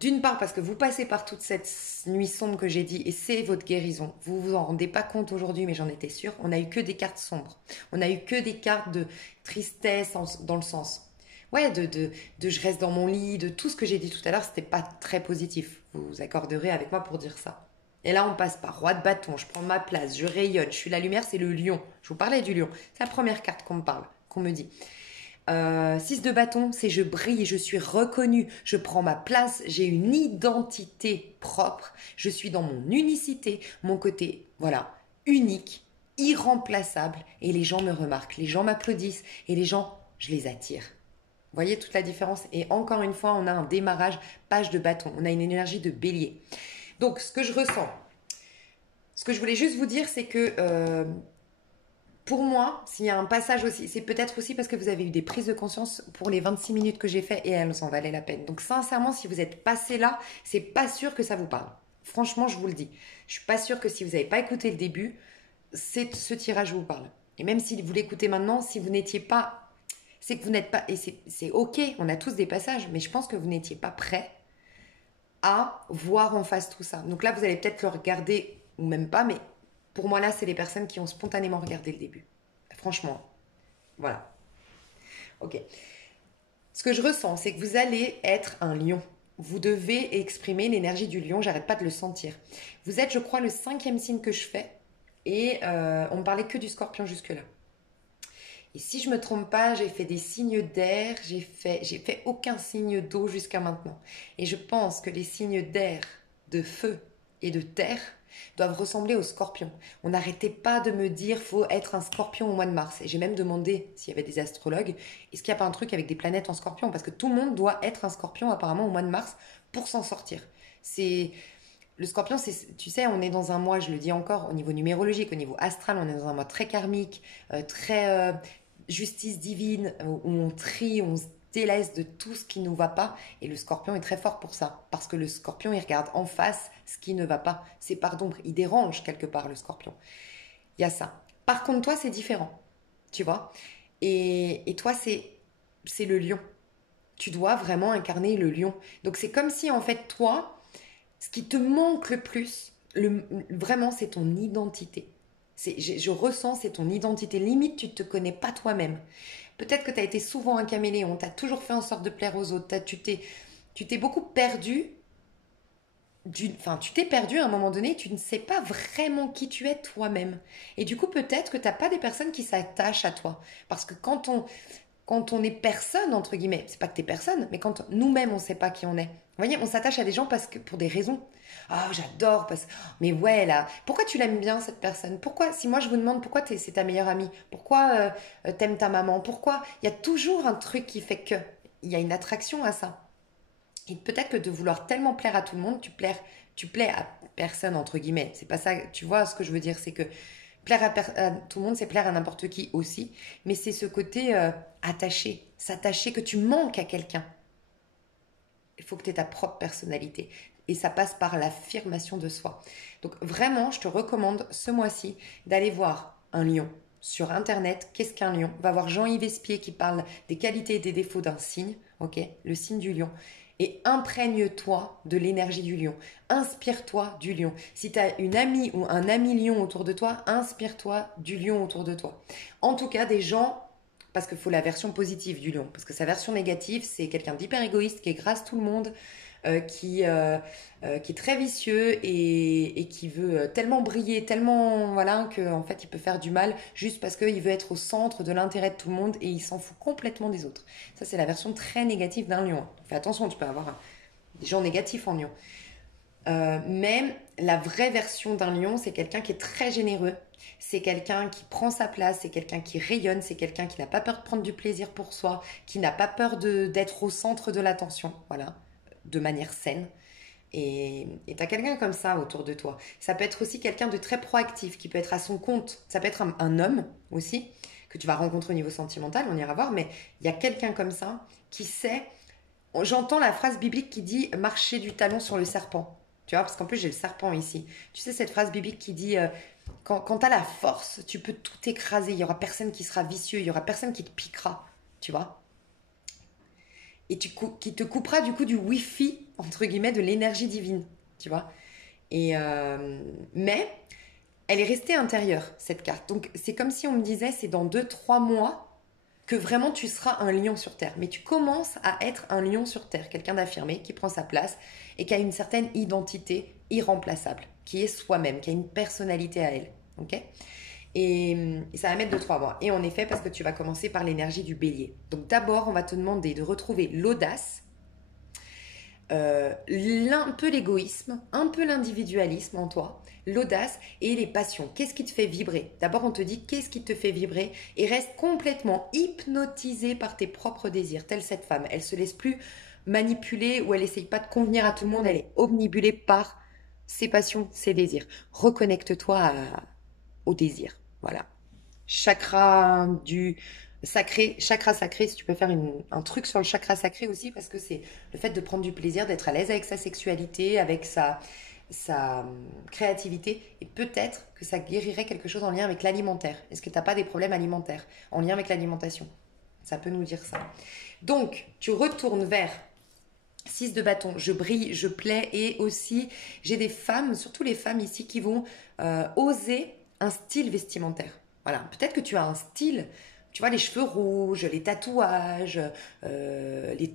D'une part, parce que vous passez par toute cette nuit sombre que j'ai dit, et c'est votre guérison. Vous vous en rendez pas compte aujourd'hui, mais j'en étais sûre. On n'a eu que des cartes sombres. On n'a eu que des cartes de tristesse dans le sens. Ouais, de je reste dans mon lit, de tout ce que j'ai dit tout à l'heure, c'était pas très positif. Vous vous accorderez avec moi pour dire ça. Et là, on passe par roi de bâton, je prends ma place, je rayonne, je suis la lumière, c'est le lion. Je vous parlais du lion. C'est la première carte qu'on me parle, qu'on me dit. 6 de bâton, c'est je brille, je suis reconnue, je prends ma place, j'ai une identité propre, je suis dans mon unicité, mon côté, voilà, unique, irremplaçable, et les gens me remarquent, les gens m'applaudissent, et les gens, je les attire. Vous voyez toute la différence? Et encore une fois, on a un démarrage page de bâton, on a une énergie de bélier. Donc, ce que je ressens, ce que je voulais juste vous dire, c'est que pour moi, s'il y a un passage aussi, c'est peut-être aussi parce que vous avez eu des prises de conscience pour les 26 minutes que j'ai fait et elles en valaient la peine. Donc sincèrement, si vous êtes passé là, c'est pas sûr que ça vous parle. Franchement, je vous le dis. Je suis pas sûre que si vous n'avez pas écouté le début, ce tirage vous parle. Et même si vous l'écoutez maintenant, si vous n'étiez pas, c'est que vous n'êtes pas, et c'est ok, on a tous des passages, mais je pense que vous n'étiez pas prêt à voir en face tout ça. Donc là, vous allez peut-être le regarder, ou même pas, mais pour moi là, c'est les personnes qui ont spontanément regardé le début. Franchement, voilà. Ok. Ce que je ressens, c'est que vous allez être un lion. Vous devez exprimer l'énergie du lion, j'arrête pas de le sentir. Vous êtes, je crois, le 5e signe que je fais, et on ne parlait que du scorpion jusque-là. Et si je me trompe pas, j'ai fait des signes d'air, j'ai fait aucun signe d'eau jusqu'à maintenant. Et je pense que les signes d'air, de feu et de terre doivent ressembler aux scorpions. On n'arrêtait pas de me dire faut être un scorpion au mois de mars. Et j'ai même demandé s'il y avait des astrologues, est-ce qu'il n'y a pas un truc avec des planètes en scorpion? Parce que tout le monde doit être un scorpion apparemment au mois de mars pour s'en sortir. C'est le scorpion, tu sais, on est dans un mois, je le dis encore, au niveau numérologique, au niveau astral, on est dans un mois très karmique, très justice divine, où on trie, on se délaisse de tout ce qui ne nous va pas. Et le scorpion est très fort pour ça. Parce que le scorpion, il regarde en face ce qui ne va pas. C'est par d'ombre. Il dérange quelque part, le scorpion. Il y a ça. Par contre, toi, c'est différent. Tu vois? Et toi, c'est le lion. Tu dois vraiment incarner le lion. Donc, c'est comme si, en fait, toi, ce qui te manque le plus, vraiment, c'est ton identité. Je ressens, c'est ton identité. Limite, tu ne te connais pas toi-même. Peut-être que tu as été souvent un caméléon, tu as toujours fait en sorte de plaire aux autres, tu t'es beaucoup perdu, enfin tu t'es perdu à un moment donné, tu ne sais pas vraiment qui tu es toi-même. Et du coup, peut-être que tu n'as pas des personnes qui s'attachent à toi. Parce que quand on est personne, entre guillemets, c'est pas que t'es personne, mais quand nous-mêmes on ne sait pas qui on est. Vous voyez, on s'attache à des gens parce que pour des raisons. Ah, j'adore, mais ouais, là, pourquoi tu l'aimes bien cette personne? Pourquoi, si moi je vous demande pourquoi c'est ta meilleure amie, pourquoi t'aimes ta maman, pourquoi, il y a toujours un truc qui fait que, il y a une attraction à ça. Et peut-être que de vouloir tellement plaire à tout le monde, tu plais à personne, entre guillemets. C'est pas ça, tu vois ce que je veux dire, c'est que plaire à tout le monde, c'est plaire à n'importe qui aussi, mais c'est ce côté attaché, s'attacher, que tu manques à quelqu'un. Il faut que tu aies ta propre personnalité. Et ça passe par l'affirmation de soi. Donc vraiment, je te recommande ce mois-ci d'aller voir un lion sur Internet. Qu'est-ce qu'un lion? Va voir Jean-Yves Espier qui parle des qualités et des défauts d'un signe, ok? Le signe du lion. Et imprègne-toi de l'énergie du lion. Inspire-toi du lion. Si tu as une amie ou un ami lion autour de toi, inspire-toi du lion autour de toi. En tout cas, des gens, parce qu'il faut la version positive du lion. Parce que sa version négative, c'est quelqu'un d'hyper égoïste qui écrase tout le monde, qui est très vicieux et qui veut tellement briller, tellement voilà, qu'en fait il peut faire du mal juste parce qu'il veut être au centre de l'intérêt de tout le monde et il s'en fout complètement des autres. Ça, c'est la version très négative d'un lion. Fais attention, tu peux avoir des gens négatifs en lion. Mais la vraie version d'un lion, c'est quelqu'un qui est très généreux, c'est quelqu'un qui prend sa place, c'est quelqu'un qui rayonne, c'est quelqu'un qui n'a pas peur de prendre du plaisir pour soi, qui n'a pas peur d'être au centre de l'attention, voilà, de manière saine. Et tu as quelqu'un comme ça autour de toi. Ça peut être aussi quelqu'un de très proactif, qui peut être à son compte. Ça peut être un homme aussi, que tu vas rencontrer au niveau sentimental, on ira voir, mais il y a quelqu'un comme ça qui sait... J'entends la phrase biblique qui dit « marcher du talon sur le serpent ». Tu vois, parce qu'en plus, j'ai le serpent ici. Tu sais, cette phrase biblique qui dit quand tu as la force, tu peux tout écraser. Il n'y aura personne qui sera vicieux. Il n'y aura personne qui te piquera. Tu vois? Et qui te coupera du coup du wifi, entre guillemets, de l'énergie divine. Tu vois? Mais elle est restée intérieure, cette carte. Donc, c'est comme si on me disait, c'est dans 2-3 mois que vraiment tu seras un lion sur Terre. Mais tu commences à être un lion sur Terre, quelqu'un d'affirmé, qui prend sa place et qui a une certaine identité irremplaçable, qui est soi-même, qui a une personnalité à elle. Ok? Et ça va mettre 2-3 mois. Et en effet, parce que tu vas commencer par l'énergie du bélier. Donc d'abord, on va te demander de retrouver l'audace, un peu l'égoïsme, un peu l'individualisme en toi, l'audace et les passions. Qu'est-ce qui te fait vibrer? D'abord, on te dit qu'est-ce qui te fait vibrer et reste complètement hypnotisé par tes propres désirs, telle cette femme. Elle se laisse plus manipuler ou elle essaye pas de convenir à tout le monde, elle est omnibulée par ses passions, ses désirs. Reconnecte-toi au désir. Voilà. Chakra du sacré, chakra sacré, si tu peux faire un truc sur le chakra sacré aussi, parce que c'est le fait de prendre du plaisir, d'être à l'aise avec sa sexualité, avec sa créativité, et peut-être que ça guérirait quelque chose en lien avec l'alimentaire. Est-ce que tu n'as pas des problèmes alimentaires en lien avec l'alimentation? Ça peut nous dire ça. Donc, tu retournes vers 6 de bâton, je brille, je plais, et aussi j'ai des femmes, surtout les femmes ici, qui vont oser un style vestimentaire. Voilà, peut-être que tu as un style, tu vois, les cheveux rouges, les tatouages, les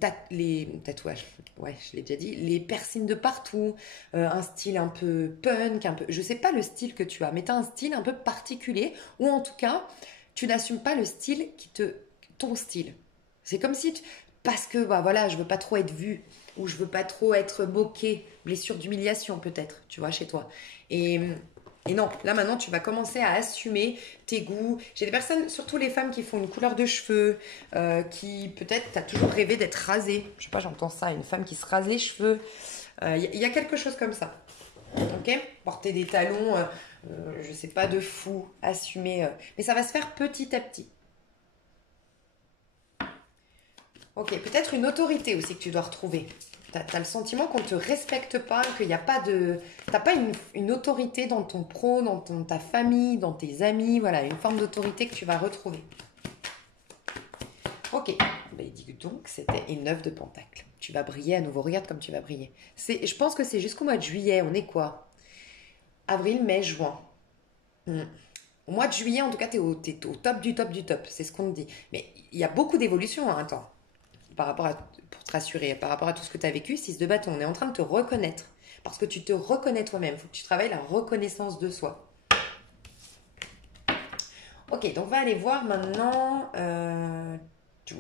tatouages, ouais, je l'ai déjà dit, les piercings de partout, un style un peu punk, un peu, je sais pas le style que tu as, mais tu as un style un peu particulier, ou en tout cas, tu n'assumes pas le style ton style. C'est comme si, parce que, bah voilà, je veux pas trop être vue, ou je veux pas trop être moquée, blessure d'humiliation peut-être, tu vois, chez toi. Et et non, là maintenant tu vas commencer à assumer tes goûts. J'ai des personnes, surtout les femmes qui font une couleur de cheveux, qui peut-être t'as toujours rêvé d'être rasée. Je sais pas, j'entends ça, une femme qui se rase les cheveux. Y a quelque chose comme ça. Ok? Porter des talons, je sais pas, de fou, assumer. Mais ça va se faire petit à petit. Ok, peut-être une autorité aussi que tu dois retrouver. T'as le sentiment qu'on ne te respecte pas, qu'il n'y a pas de... T'as pas une autorité dans ton pro, ta famille, dans tes amis, voilà, une forme d'autorité que tu vas retrouver. Ok, ben, dis donc, c'était une 9 de pentacle. Tu vas briller à nouveau, regarde comme tu vas briller. Je pense que c'est jusqu'au mois de juillet, on est quoi? Avril, mai, juin. Hmm. Au mois de juillet, en tout cas, t'es au top du top du top, c'est ce qu'on te dit. Mais il y a beaucoup d'évolution, hein, attends. Pour te rassurer, par rapport à tout ce que tu as vécu, 6 de bâton, on est en train de te reconnaître. Parce que tu te reconnais toi-même. Il faut que tu travailles la reconnaissance de soi. Ok, donc on va aller voir maintenant. Je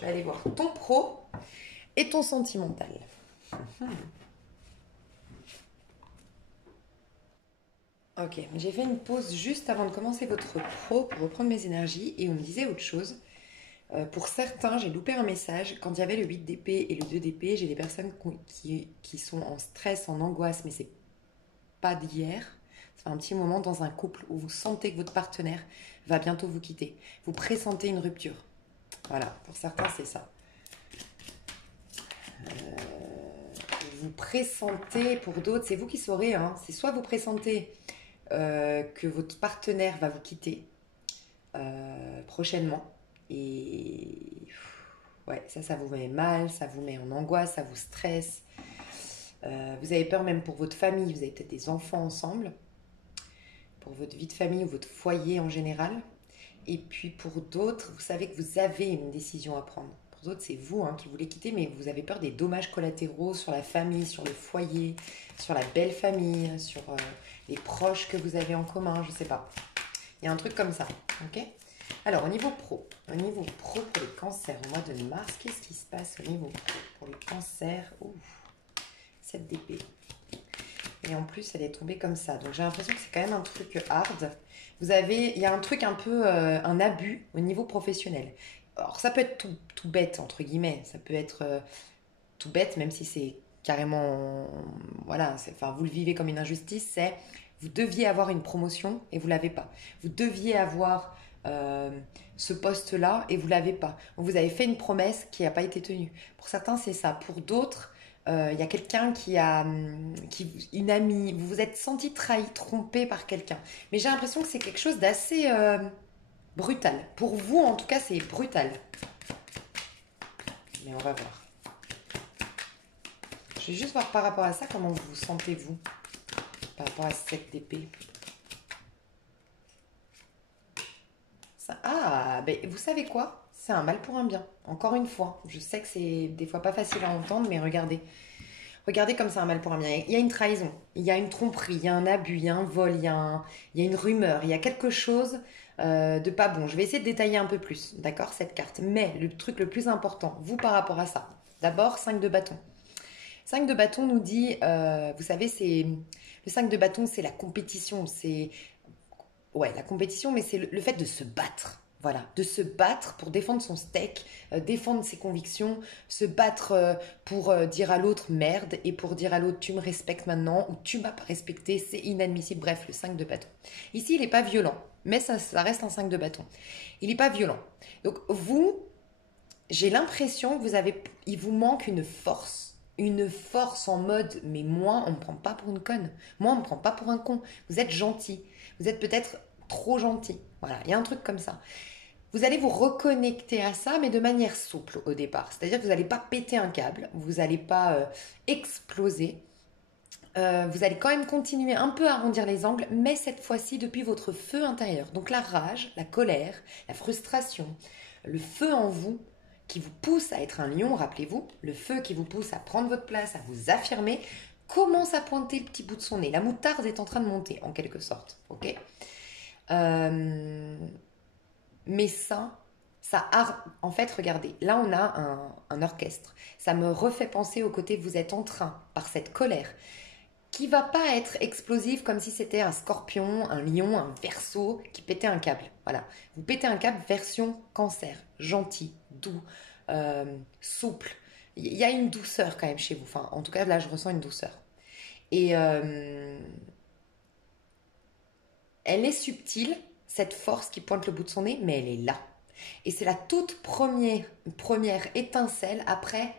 vais aller voir ton pro et ton sentimental. Ok, j'ai fait une pause juste avant de commencer votre pro pour reprendre mes énergies et on me disait autre chose. Pour certains, j'ai loupé un message. Quand il y avait le 8 d'épée et le 2 d'épée, j'ai des personnes qui sont en stress, en angoisse, mais c'est pas d'hier. Ça fait un petit moment dans un couple où vous sentez que votre partenaire va bientôt vous quitter. Vous pressentez une rupture. Voilà, pour certains, c'est ça. Vous pressentez, pour d'autres, c'est vous qui saurez. Hein, c'est soit vous pressentez que votre partenaire va vous quitter prochainement. Et ouais, ça vous met mal, ça vous met en angoisse, ça vous stresse. Vous avez peur même pour votre famille, vous avez peut-être des enfants ensemble, pour votre vie de famille ou votre foyer en général. Et puis pour d'autres, vous savez que vous avez une décision à prendre. Pour d'autres, c'est vous hein, qui voulez quitter, mais vous avez peur des dommages collatéraux sur la famille, sur le foyer, sur la belle famille, sur les proches que vous avez en commun, je sais pas. Il y a un truc comme ça, ok? Alors, au niveau pro pour les cancers au mois de mars, qu'est-ce qui se passe au niveau pro pour les cancers? Ouh, 7 d'épée. Et en plus, elle est tombée comme ça. Donc, j'ai l'impression que c'est quand même un truc hard. Il y a un truc un peu, un abus au niveau professionnel. Alors, ça peut être tout bête, entre guillemets. Ça peut être tout bête, même si c'est carrément, voilà, enfin, vous le vivez comme une injustice, c'est vous deviez avoir une promotion et vous l'avez pas. Vous deviez avoir ce poste-là et vous l'avez pas. Vous avez fait une promesse qui n'a pas été tenue. Pour certains, c'est ça. Pour d'autres, il y a quelqu'un une amie, vous vous êtes senti trahi, trompé par quelqu'un. Mais j'ai l'impression que c'est quelque chose d'assez brutal. Pour vous, en tout cas, c'est brutal. Mais on va voir. Je vais juste voir par rapport à ça, comment vous vous sentez-vous par rapport à cette d'épée. Ben, vous savez quoi? C'est un mal pour un bien. Encore une fois, je sais que c'est des fois pas facile à entendre, mais regardez. Regardez comme c'est un mal pour un bien. Il y a une trahison, il y a une tromperie, il y a un abus, il y a un vol, il y a une rumeur, il y a quelque chose de pas bon. Je vais essayer de détailler un peu plus, d'accord, cette carte. Mais le truc le plus important, vous par rapport à ça, d'abord 5 de bâton. 5 de bâton nous dit, vous savez, c'est le 5 de bâton, c'est la compétition, c'est ouais, la compétition, mais c'est le fait de se battre. Voilà, de se battre pour défendre son steak, défendre ses convictions, se battre pour dire à l'autre merde et pour dire à l'autre tu me respectes maintenant ou tu m'as pas respecté, c'est inadmissible. Bref, le 5 de bâton. Ici, il n'est pas violent, mais ça reste un 5 de bâton. Il n'est pas violent. Donc, vous, j'ai l'impression que il vous manque une force. Une force en mode, mais moi, on me prend pas pour une conne. Moi, on me prend pas pour un con. Vous êtes gentil. Vous êtes peut-être trop gentil. Voilà, il y a un truc comme ça. Vous allez vous reconnecter à ça, mais de manière souple au départ. C'est-à-dire que vous n'allez pas péter un câble, vous n'allez pas exploser. Vous allez quand même continuer un peu à arrondir les angles, mais cette fois-ci depuis votre feu intérieur. Donc la rage, la colère, la frustration, le feu en vous qui vous pousse à être un lion, rappelez-vous, le feu qui vous pousse à prendre votre place, à vous affirmer, commence à pointer le petit bout de son nez. La moutarde est en train de monter, en quelque sorte. Ok. Mais en fait, regardez, là on a un orchestre. Ça me refait penser au côté vous êtes en train, par cette colère, qui va pas être explosive comme si c'était un scorpion, un lion, un verseau qui pétait un câble. Voilà, vous pétez un câble version cancer, gentil, doux, souple. Il y a une douceur quand même chez vous. Enfin, en tout cas, là, je ressens une douceur. Et elle est subtile, cette force qui pointe le bout de son nez, mais elle est là. Et c'est la toute première étincelle après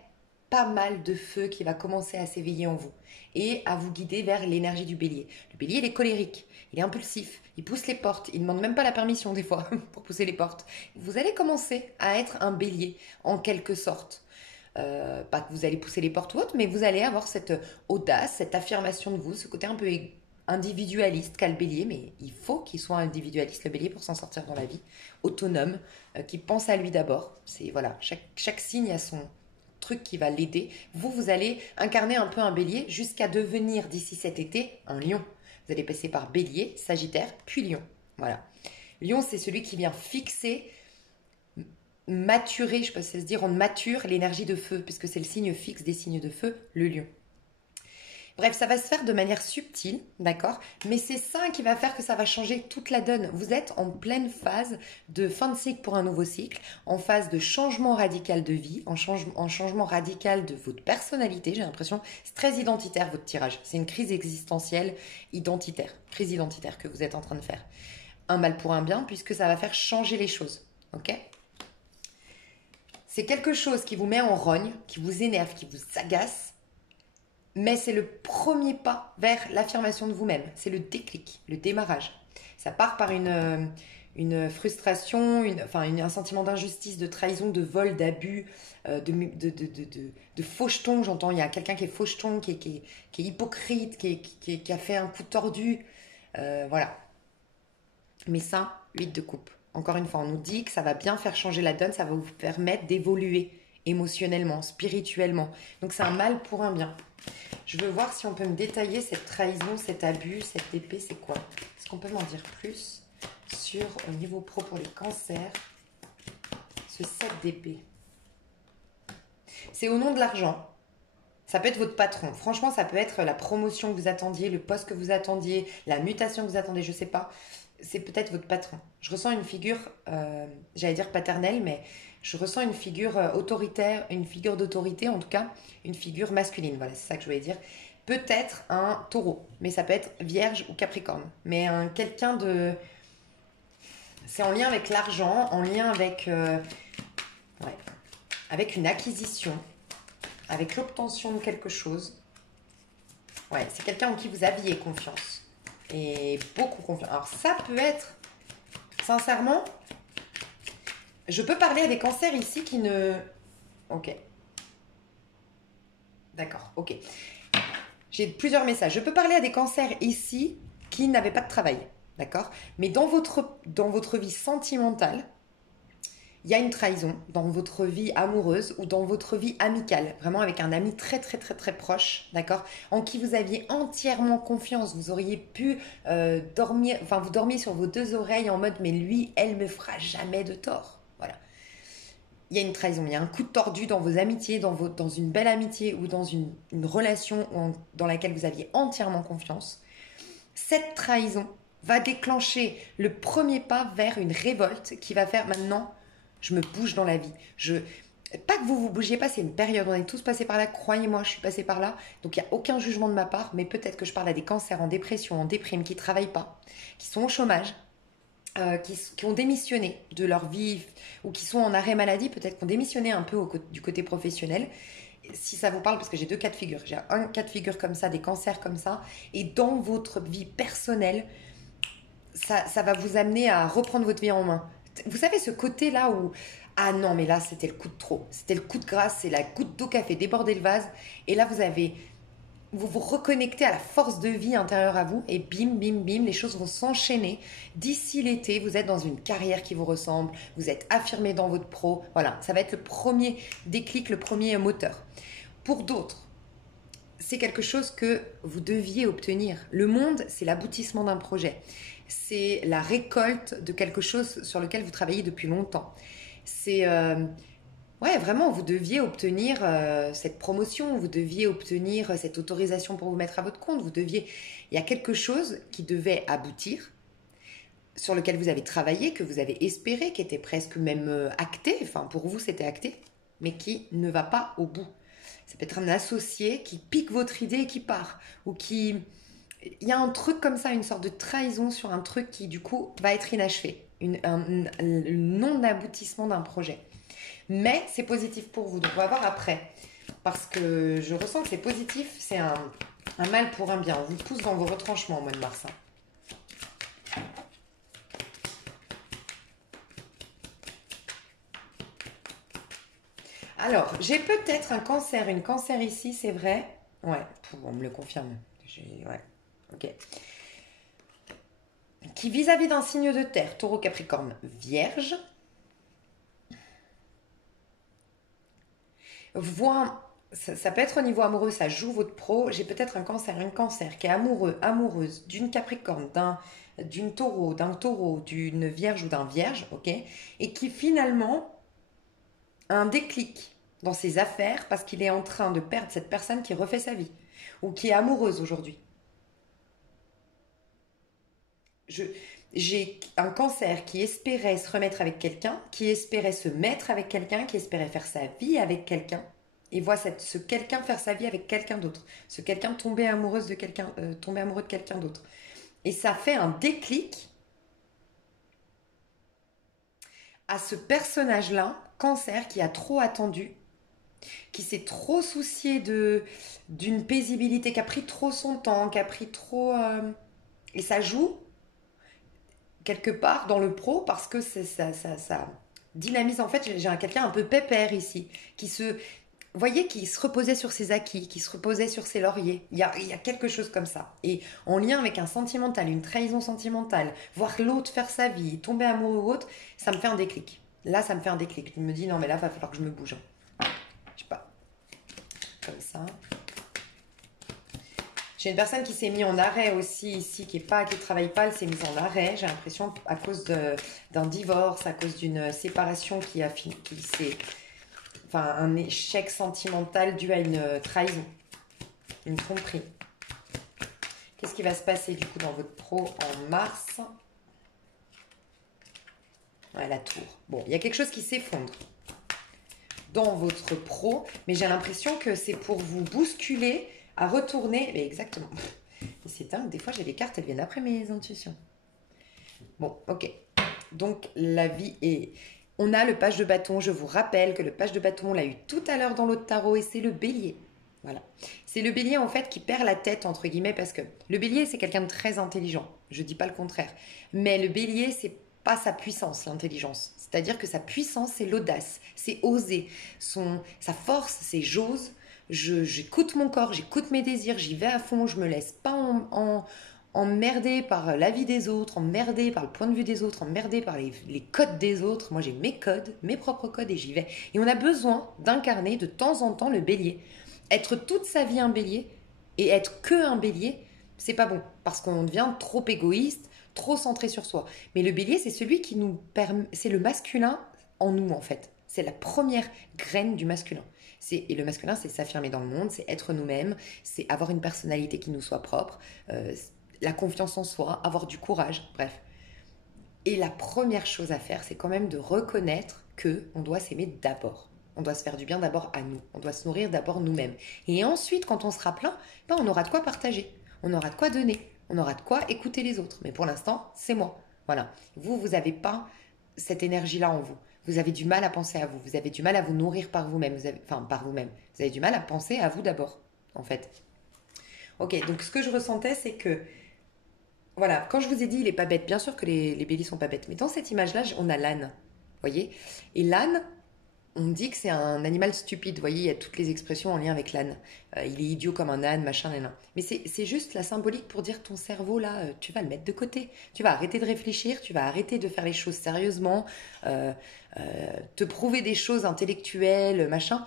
pas mal de feu qui va commencer à s'éveiller en vous et à vous guider vers l'énergie du bélier. Le bélier, il est colérique, il est impulsif, il pousse les portes, il ne demande même pas la permission des fois pour pousser les portes. Vous allez commencer à être un bélier en quelque sorte. Pas que vous allez pousser les portes ou autre, mais vous allez avoir cette audace, cette affirmation de vous, ce côté un peu individualiste qu'a le bélier, mais il faut qu'il soit individualiste le bélier pour s'en sortir dans la vie, autonome, qui pense à lui d'abord. C'est voilà, chaque signe a son truc qui va l'aider. Vous allez incarner un peu un bélier jusqu'à devenir d'ici cet été un lion. Vous allez passer par bélier, sagittaire, puis lion. Voilà. Lion, c'est celui qui vient fixer, maturer, je sais pas si ça se dire, on mature l'énergie de feu, puisque c'est le signe fixe des signes de feu, le lion. Bref, ça va se faire de manière subtile, d'accord? Mais c'est ça qui va faire que ça va changer toute la donne. Vous êtes en pleine phase de fin de cycle pour un nouveau cycle, en phase de changement radical de vie, en changement radical de votre personnalité. J'ai l'impression, c'est très identitaire votre tirage. C'est une crise existentielle crise identitaire que vous êtes en train de faire. Un mal pour un bien, puisque ça va faire changer les choses, ok? C'est quelque chose qui vous met en rogne, qui vous énerve, qui vous agace. Mais c'est le premier pas vers l'affirmation de vous-même. C'est le déclic, le démarrage. Ça part par une frustration, un sentiment d'injustice, de trahison, de vol, d'abus, de faucheton. J'entends, il y a quelqu'un qui est faucheton, qui est hypocrite, qui a fait un coup tordu. Voilà. Mais ça, 8 de coupe. Encore une fois, on nous dit que ça va bien faire changer la donne, ça va vous permettre d'évoluer émotionnellement, spirituellement. Donc c'est un mal pour un bien. Je veux voir si on peut me détailler cette trahison, cet abus, cette épée, c'est quoi? Est-ce qu'on peut m'en dire plus sur, au niveau pro pour les cancers, ce 7 d'épée? C'est au nom de l'argent. Ça peut être votre patron. Franchement, ça peut être la promotion que vous attendiez, le poste que vous attendiez, la mutation que vous attendez, je sais pas. C'est peut-être votre patron. Je ressens une figure, j'allais dire paternelle, mais je ressens une figure autoritaire, une figure d'autorité en tout cas, une figure masculine. Voilà, c'est ça que je voulais dire. Peut-être un taureau, mais ça peut être vierge ou capricorne. Mais quelqu'un de... C'est en lien avec l'argent, en lien avec, avec une acquisition, avec l'obtention de quelque chose. Ouais, c'est quelqu'un en qui vous aviez confiance. Et beaucoup confiance. Alors ça peut être, sincèrement, je peux parler à des cancers ici qui ne... Ok. D'accord, ok. J'ai plusieurs messages. Je peux parler à des cancers ici qui n'avaient pas de travail. D'accord? Mais dans votre vie sentimentale, il y a une trahison dans votre vie amoureuse ou dans votre vie amicale, vraiment avec un ami très très très très proche, d'accord, en qui vous aviez entièrement confiance, vous auriez pu dormir, enfin vous dormiez sur vos deux oreilles en mode mais lui, elle me fera jamais de tort, voilà. Il y a une trahison, il y a un coup de tordu dans vos amitiés, dans une belle amitié ou dans une relation dans laquelle vous aviez entièrement confiance. Cette trahison va déclencher le premier pas vers une révolte qui va faire maintenant, je me bouge dans la vie. Pas que vous vous bougiez pas, c'est une période, on est tous passés par là, croyez-moi, je suis passée par là, donc il n'y a aucun jugement de ma part, mais peut-être que je parle à des cancers en dépression, en déprime, qui ne travaillent pas, qui sont au chômage, qui ont démissionné de leur vie ou qui sont en arrêt maladie, peut-être qui ont démissionné un peu du côté professionnel. Si ça vous parle, parce que j'ai deux cas de figure. J'ai un cas de figure comme ça, des cancers comme ça, et dans votre vie personnelle, ça va vous amener à reprendre votre vie en main. Vous savez, ce côté-là où, ah non, mais là, c'était le coup de trop. C'était le coup de grâce, c'est la goutte d'eau qui a fait déborder le vase. Et là, vous vous reconnectez à la force de vie intérieure à vous et bim, bim, bim, les choses vont s'enchaîner. D'ici l'été, vous êtes dans une carrière qui vous ressemble, vous êtes affirmé dans votre pro. Voilà, ça va être le premier déclic, le premier moteur. Pour d'autres, c'est quelque chose que vous deviez obtenir. Le monde, c'est l'aboutissement d'un projet. C'est la récolte de quelque chose sur lequel vous travaillez depuis longtemps. C'est... ouais, vraiment, vous deviez obtenir cette promotion, vous deviez obtenir cette autorisation pour vous mettre à votre compte, il y a quelque chose qui devait aboutir, sur lequel vous avez travaillé, que vous avez espéré, qui était presque même acté, enfin pour vous c'était acté, mais qui ne va pas au bout. Ça peut être un associé qui pique votre idée et qui part, ou qui... Il y a un truc comme ça, une sorte de trahison sur un truc qui du coup va être inachevé, le non-aboutissement d'un projet. Mais c'est positif pour vous, donc on va voir après. Parce que je ressens que c'est positif, c'est un mal pour un bien. On vous pousse dans vos retranchements au mois de mars. Alors, j'ai peut-être un cancer, une cancer ici, c'est vrai. Ouais, on me le confirme. Ouais, ok. Qui vis-à-vis d'un signe de terre, taureau, capricorne, vierge, voit, ça peut être au niveau amoureux, ça joue votre pro. J'ai peut-être un cancer, une cancer qui est amoureux, amoureuse d'une capricorne, d'un taureau, d'une vierge ou d'un vierge, ok, et qui finalement a un déclic dans ses affaires parce qu'il est en train de perdre cette personne qui refait sa vie ou qui est amoureuse aujourd'hui. J'ai un cancer qui espérait se remettre avec quelqu'un, qui espérait se mettre avec quelqu'un, qui espérait faire sa vie avec quelqu'un, et voit ce quelqu'un faire sa vie avec quelqu'un d'autre. Ce quelqu'un tomber tomber amoureux de quelqu'un d'autre. Et ça fait un déclic à ce personnage-là, cancer, qui a trop attendu, qui s'est trop soucié d'une paisibilité, qui a pris trop son temps, qui a pris trop... Et ça joue quelque part dans le pro parce que ça dynamise. En fait, j'ai quelqu'un un peu pépère ici, vous voyez, qui se reposait sur ses acquis, qui se reposait sur ses lauriers. Il y a quelque chose comme ça. Et en lien avec un sentimental, une trahison sentimentale, voir l'autre faire sa vie, tomber amoureux ou autre, ça me fait un déclic. Là, ça me fait un déclic. Je me dis, non, mais là, il va falloir que je me bouge. Je sais pas. Comme ça. J'ai une personne qui s'est mise en arrêt aussi ici, qui ne travaille pas, elle s'est mise en arrêt. J'ai l'impression à cause d'un divorce, à cause d'une séparation enfin, un échec sentimental dû à une trahison, une tromperie. Qu'est-ce qui va se passer du coup dans votre pro en mars? Ouais, la tour. Bon, il y a quelque chose qui s'effondre dans votre pro, mais j'ai l'impression que c'est pour vous bousculer à retourner. Mais exactement. C'est dingue, des fois j'ai les cartes, elles viennent après mes intuitions. Bon, ok. Donc la vie est... On a le page de bâton, je vous rappelle que le page de bâton, on l'a eu tout à l'heure dans l'autre tarot et c'est le bélier. Voilà. C'est le bélier en fait qui perd la tête entre guillemets parce que le bélier c'est quelqu'un de très intelligent, je dis pas le contraire. Mais le bélier c'est pas sa puissance, l'intelligence. C'est-à-dire que sa puissance c'est l'audace, c'est oser. Sa force c'est j'ose, j'écoute mon corps, j'écoute mes désirs, j'y vais à fond, je me laisse pas emmerdé par la vie des autres, emmerdé par le point de vue des autres, emmerdé par les codes des autres. Moi, j'ai mes codes, mes propres codes et j'y vais. Et on a besoin d'incarner de temps en temps le bélier. Être toute sa vie un bélier et être que un bélier, c'est pas bon parce qu'on devient trop égoïste, trop centré sur soi. Mais le bélier, c'est celui qui nous permet, c'est le masculin en nous en fait. C'est la première graine du masculin. Et le masculin, c'est s'affirmer dans le monde, c'est être nous-mêmes, c'est avoir une personnalité qui nous soit propre, la confiance en soi, avoir du courage, bref. Et la première chose à faire, c'est quand même de reconnaître que on doit s'aimer d'abord. On doit se faire du bien d'abord à nous. On doit se nourrir d'abord nous-mêmes. Et ensuite, quand on sera plein, ben on aura de quoi partager. On aura de quoi donner. On aura de quoi écouter les autres. Mais pour l'instant, c'est moi. Voilà. Vous n'avez pas cette énergie-là en vous. Vous avez du mal à penser à vous. Vous avez du mal à vous nourrir par vous-même. Enfin, par vous-même. Vous avez du mal à penser à vous d'abord, en fait. Ok, donc ce que je ressentais, c'est que voilà, quand je vous ai dit, il est pas bête, bien sûr que les béliers sont pas bêtes, mais dans cette image-là, on a l'âne, voyez. Et l'âne, on dit que c'est un animal stupide, voyez, il y a toutes les expressions en lien avec l'âne. Il est idiot comme un âne, machin, nan, nan. Mais c'est juste la symbolique pour dire ton cerveau, là, tu vas le mettre de côté. Tu vas arrêter de réfléchir, tu vas arrêter de faire les choses sérieusement, te prouver des choses intellectuelles, machin.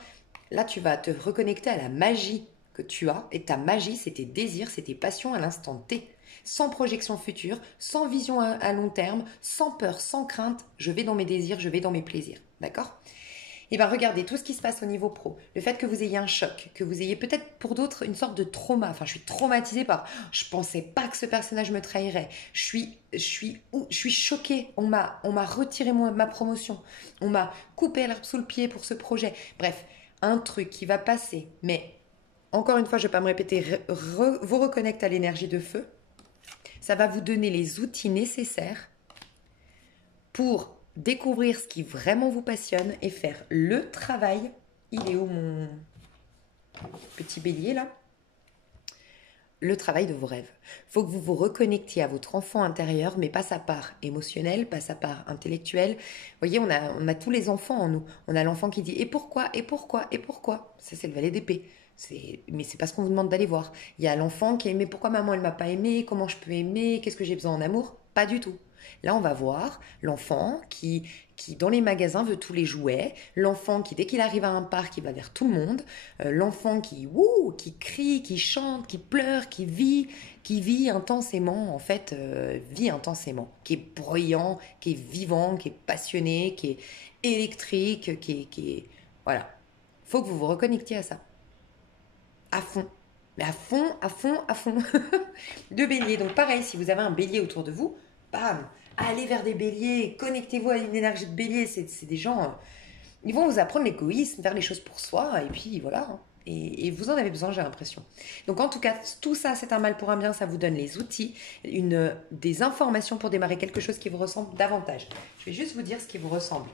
Là, tu vas te reconnecter à la magie que tu as, et ta magie, c'est tes désirs, c'est tes passions à l'instant T. Sans projection future, sans vision à long terme, sans peur, sans crainte, je vais dans mes désirs, je vais dans mes plaisirs. D'accord? Et bien regardez tout ce qui se passe au niveau pro, le fait que vous ayez un choc, que vous ayez peut-être pour d'autres une sorte de trauma. Enfin, je suis traumatisée par, je pensais pas que ce personnage me trahirait. Je suis choquée. On m'a retiré ma promotion. On m'a coupé l'herbe sous le pied pour ce projet. Bref, un truc qui va passer. Mais encore une fois, je ne vais pas me répéter. Vous reconnectez à l'énergie de feu. Ça va vous donner les outils nécessaires pour découvrir ce qui vraiment vous passionne et faire le travail. Il est où mon petit bélier là? Le travail de vos rêves. Il faut que vous vous reconnectiez à votre enfant intérieur, mais pas sa part émotionnelle, pas sa part intellectuelle. Vous voyez, on a tous les enfants en nous. On a l'enfant qui dit « et pourquoi, et pourquoi, et pourquoi ?» Ça, c'est le valet d'épée. Mais c'est pas ce qu'on vous demande d'aller voir. Il y a l'enfant qui est aimé. Pourquoi maman, elle m'a pas aimé? Comment je peux aimer? Qu'est-ce que j'ai besoin en amour? Pas du tout. Là, on va voir l'enfant qui, dans les magasins, veut tous les jouets. L'enfant qui, dès qu'il arrive à un parc, il va vers tout le monde. L'enfant qui crie, qui chante, qui pleure, qui vit intensément, en fait, vit intensément. Qui est bruyant, qui est vivant, qui est passionné, qui est électrique, qui est... Voilà. Faut que vous vous reconnectiez à ça. À fond. Mais à fond, à fond, à fond. De bélier. Donc pareil, si vous avez un bélier autour de vous, bam, allez vers des béliers, connectez-vous à une énergie de bélier. C'est des gens, ils vont vous apprendre l'égoïsme, faire les choses pour soi, et puis voilà. Et vous en avez besoin, j'ai l'impression. Donc en tout cas, tout ça, c'est un mal pour un bien, ça vous donne les outils, des informations pour démarrer quelque chose qui vous ressemble davantage. Je vais juste vous dire ce qui vous ressemble